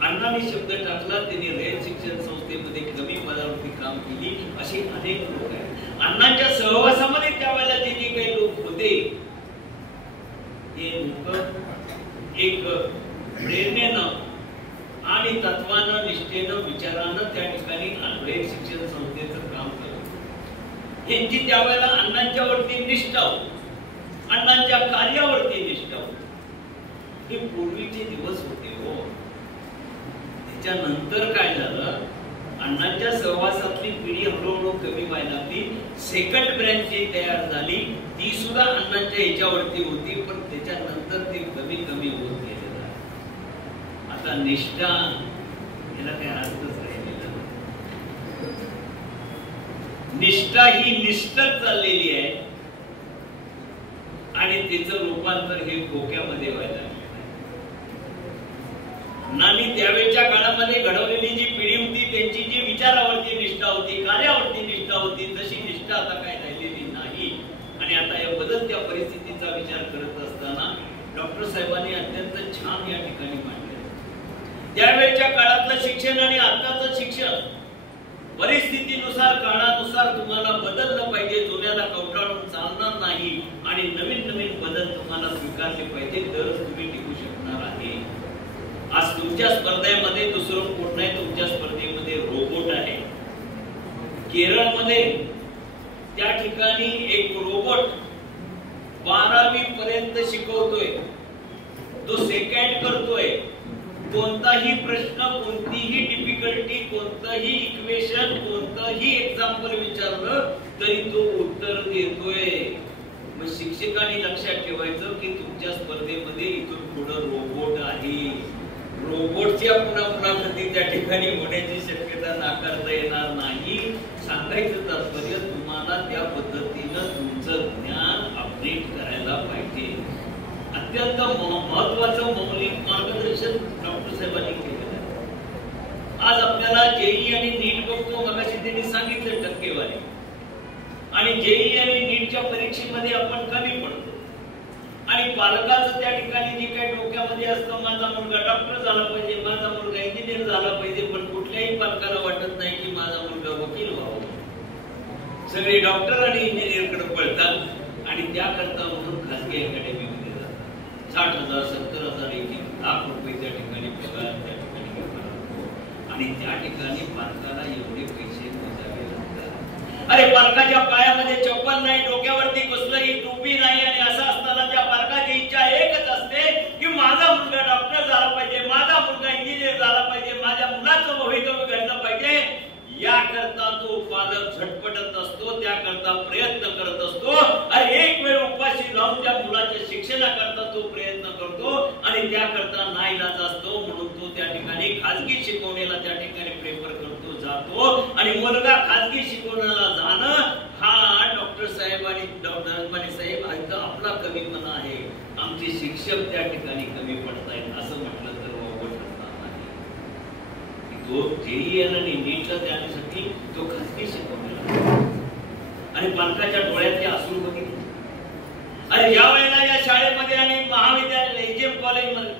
अण्णांनी शब्द टाकला, त्यांनी रयत शिक्षण संस्थेमध्ये कमी पदावरती काम केली, असे अनेक लोक आहेत. अण्णांच्या सहवासामध्ये त्यावेळेला जे जे काही लोक होते ते लोक एक प्रेरणेनं आणि तत्वानं, निष्ठेनं, विचारानं त्या ठिकाणी रयत शिक्षण संस्थेचं काम करत. यांची त्यावेळेला अण्णांच्यावरती निष्ठा होती, अण्णांच्या कार्यावरती निष्ठा होती. हे पूर्वीचे दिवस होते हो. त्याच्यानंतर काय झालं, अण्णांच्या सहवासातली पिढी हळूहळू कमी व्हायला लागली. सेकंड ब्रँच जी तयार झाली ती सुद्धा अण्णांच्या ह्याच्यावरती होती, पण त्याच्यानंतर ती कमी कमी होत गेलेलं आहे. आता निष्ठा याला काही अर्थच राहिलेला नाही. निष्ठा ही निष्ठच चाललेली आहे आणि तिचं रूपांतर हे धोक्यामध्ये व्हायला लागलं. अण्णांनी त्यावेळच्या काळामध्ये घडवलेली जी पिढी होती त्यांची जी विचारावरती निष्ठा होती, कार्यावरती निष्ठा होती, तशी निष्ठा आता काय राहिलेली नाही. आणि आता या बदलत्या परिस्थितीचा विचार करत असताना डॉक्टर साहेबांनी अत्यंत छान या ठिकाणी मांडले. त्यावेळच्या काळातलं शिक्षण आणि आताचं शिक्षण परिस्थितीनुसार, काळानुसार तुम्हाला बदललं पाहिजे. जुन्याला कवटाळून चालणार नाही आणि नवीन नवीन बदल तुम्हाला स्वीकारले पाहिजे, तरच तुम्ही टिकू शकणार आहे. आज तुमच्या स्पर्धेमध्ये दुसरं कोण नाही, तुमच्या स्पर्धेमध्ये रोबोट आहे. केरळमध्ये त्या ठिकाणी एक रोबोट 12वी पर्यंत शिकवतोय, तो सेकंड करतोय. कोणताही प्रश्न, कोणतीही डिफिकल्टी, कोणतंही इक्वेशन, कोणतंही एक्झाम्पल विचारलं तरी तो उत्तर देतोय. मग शिक्षकांनी लक्षात ठेवायचं की तुमच्या स्पर्धेमध्ये इथून पुढे रोबोट आहे. रोबोटच्या पुन्हा कधी त्या ठिकाणी होण्याची शक्यता नाकारता येणार नाही. सांगायचं तात्पर्य तुम्हाला त्या पद्धतीनं तुमचं ज्ञान अपडेट करायला पाहिजे. अत्यंत महत्वाचं मौलिक मार्गदर्शन डॉक्टर साहेबांनी केलेलं आहे. आज आपल्याला जेई आणि नीट बघतो, मगाशी त्यांनी सांगितलं टक्केवारी, आणि जेई आणि नीटच्या परीक्षेमध्ये आपण कमी पडतो. आणि पालकाचं त्या ठिकाणी जे काही डोक्यामध्ये असतं, माझा मुलगा डॉक्टर झाला पाहिजे, माझा मुलगा इंजिनियर झाला पाहिजे, पण कुठल्याही पालकाला वाटत नाही की माझा मुलगा वकील व्हावा. सगळे डॉक्टर आणि इंजिनियर कडे पळतात आणि त्याकरता म्हणून खासगी अकॅडमीमध्ये जातात. 60,000, 70,000, 1,00,000 रुपये त्या ठिकाणी पगार त्या ठिकाणी घेतात आणि त्या ठिकाणी पालकाला एवढे पैसे मोजावे लागतात. अरे पालकाच्या पायामध्ये चप्पल नाही, डोक्यावरती कसलंही टोपी नाही, आणि असं असताना त्या पालकाची इच्छा एकच असते की माझा मुलगा डॉक्टर झाला पाहिजे, माझा मुलगा इंजिनियर झाला पाहिजे, माझ्या मुलाचं भवितव्य घडलं पाहिजे. याकरता तो पालक झटपटत असतो, त्याकरता प्रयत्न करत असतो. अरे एक वेळ उपाशी राहून त्या मुलाच्या शिक्षणाकरता तो प्रयत्न करतो आणि त्याकरता नाईलाज असतो, म्हणून तो त्या ठिकाणी खाजगी शिकवणीला त्या ठिकाणी प्रेफर करतो, जातो. आणि मुलगा खाजगी शिकवण्याला जाणं हा डॉक्टर साहेब आणि डॉक्टर अंबानी साहेब आपला कमीपणा आहे. आमचे शिक्षक त्या ठिकाणी कमी पडतायत असं म्हटलं तर वावगं ठरणार नाही. तो जेई आणि नीटला जाण्यासाठी तो खाजगी शिकवलेला आणि पालकाच्या डोळ्यातले अश्रू बघितले. अरे या वेळेला या शाळेमध्ये आणि महाविद्यालय एजीएम कॉलेजमध्ये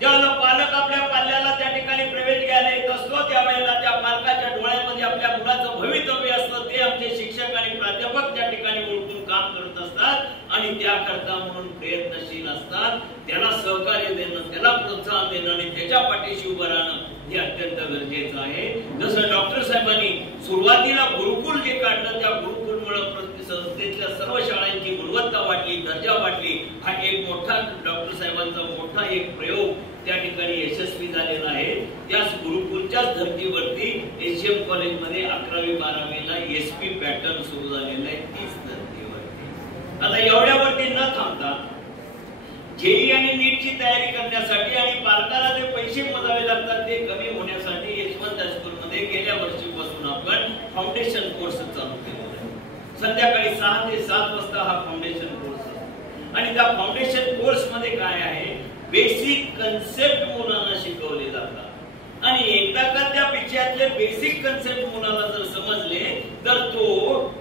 जेव्हा पालक आपल्या पाल्याला त्या ठिकाणी प्रवेश घ्यायला येत असतो, त्यावेळेला त्या पालकाच्या डोळ्यामध्ये आपल्या मुलाचं भवितव्य असतं. ते आमचे शिक्षक आणि प्राध्यापक त्या ठिकाणी ओळखून काम करत असतात आणि त्याकरता म्हणून प्रयत्नशील असतात. त्याला सहकार्य देणं, त्याला प्रोत्साहन देणं आणि त्याच्या पाठीशी उभं राहणं हे अत्यंत गरजेचं आहे. जसं डॉक्टर साहेबांनी सुरुवातीला गुरुकुल जे काढलं, त्या गुरुकुलमुळे संस्थेतल्या सर्व शाळांची गुणवत्ता वाढली, दर्जा वाढली. हा एक मोठा डॉक्टर साहेबांचा मोठा एक प्रयोग त्या ठिकाणी यशस्वी झालेला आहे. त्याच गुरुकुलच्याच धर्तीवरती एजीएम कॉलेजमध्ये 11वी 12वीला एसपी पॅटर्न सुरू झालेला आहे, तीच धर्तीवरती. आता एवढ्यावरती न थांबता जेई आणि नीटची तयारी करण्यासाठी आणि पालकाला जे पैसे मोजावे लागतात ते कमी होण्यासाठी यशवंत हायस्कूलमध्ये गेल्या वर्षीपासून आपण फाउंडेशन कोर्स चालू केलेला आहे. संध्याकाळी 6 ते 7 वाजता हा फाउंडेशन कोर्स आहे. आणि त्या फाउंडेशन कोर्स मध्ये काय आहे, बेसिक कन्सेप्ट मुलांना शिकवले जातात. आणि एकदा का त्या विषयातले बेसिक कन्सेप्ट मुलाला जर समजले तर तो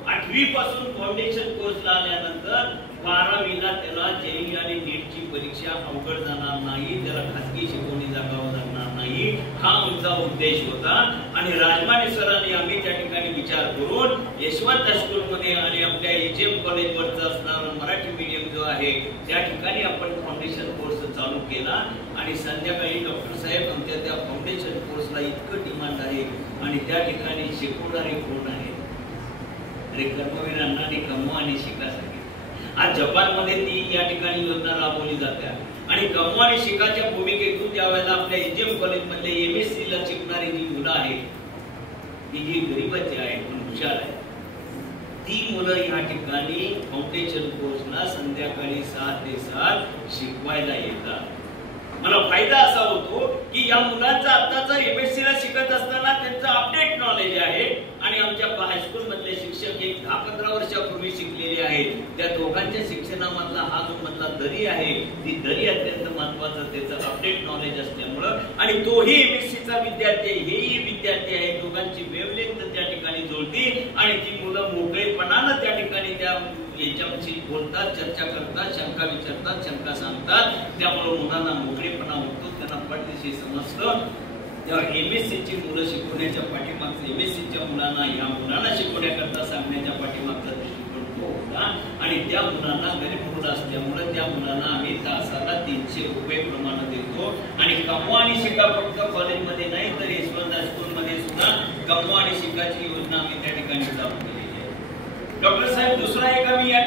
8वी पासून फाउंडेशन कोर्सला आल्यानंतर 12वीला त्याला जेई आणि नीटची परीक्षा अवघड जाणार नाही, त्याला खासगी शिकवणी जागावं लागणार नाही. नाही, हा आमचा उद्देश होता. आणि राजमाने सरांनी आम्ही त्या ठिकाणी विचार करून यशवंत हायस्कूलमध्ये आणि आपल्या एजीएम कॉलेजवरचा असणारा मराठी मीडियम जो आहे त्या ठिकाणी आपण फाउंडेशन कोर्स चालू केला. आणि संध्याकाळी डॉक्टर साहेब आमच्या त्या फाउंडेशन कोर्सला इतकं डिमांड आहे आणि त्या ठिकाणी शिकवणारे कोण आहे? अरे कर्मवीरांना कमवा आणि शिका सांगितलं. आज जपानमध्ये ती या ठिकाणी योजना राबवली जाते आणि कमवा आणि शिकाच्या भूमिकेतून त्यावेळेला आपल्या एजीएम कॉलेजमधले MSc ला शिकणारी जी मुलं आहेत ती जी गरिबाची आहेत पण हुशार आहेत ती मुलं या ठिकाणी फाउंडेशन कोर्सला संध्याकाळी 6 ते 7 शिकवायला येतात. मला फायदा असा होतो की या मुलांचा आताचा MSc ला शिकत असताना त्यांचं अपडेट नॉलेज आहे आणि आमच्या हायस्कूल मधले शिक्षक एक 10-15 वर्षापूर्वी शिकलेले आहेत. त्या दोघांच्या शिक्षणामधला हा जो मधला दरी आहे ती दरी अत्यंत महत्वाचं त्याचं अपडेट नॉलेज असल्यामुळं आणि तोही MSc चा विद्यार्थी हेही विद्यार्थी आहे. दोघांची वेवलेंथ त्या ठिकाणी जुळती आणि ती मुलं मोकळेपणानं त्या ठिकाणी त्या याच्याविषयी बोलतात, चर्चा करतात, शंका विचारतात, शंका सांगतात. त्यामुळे मुलांना मोकळेपणा होतो, त्यांना पटदिशी समजतं. तेव्हा MSc ची मुलं शिकवण्याच्या पाठीमागचं MSc मुलांना या मुलांना शिकवण्याकरता सांगण्याच्या पाठीमागचा दृष्टिकोन तो होता. आणि त्या मुलांना गरीब मुलं असल्यामुळे त्या मुलांना आम्ही तासाला 300 रुपये प्रमाणे देतो. आणि कमवा आणि शिका फक्त कॉलेजमध्ये नाही तर यशवंत हायस्कूलमध्ये सुद्धा कमवा आणि शिकाची योजना आम्ही त्या ठिकाणी चालू केली आहे. डॉक्टर साहेब दुसरा एक आम्ही या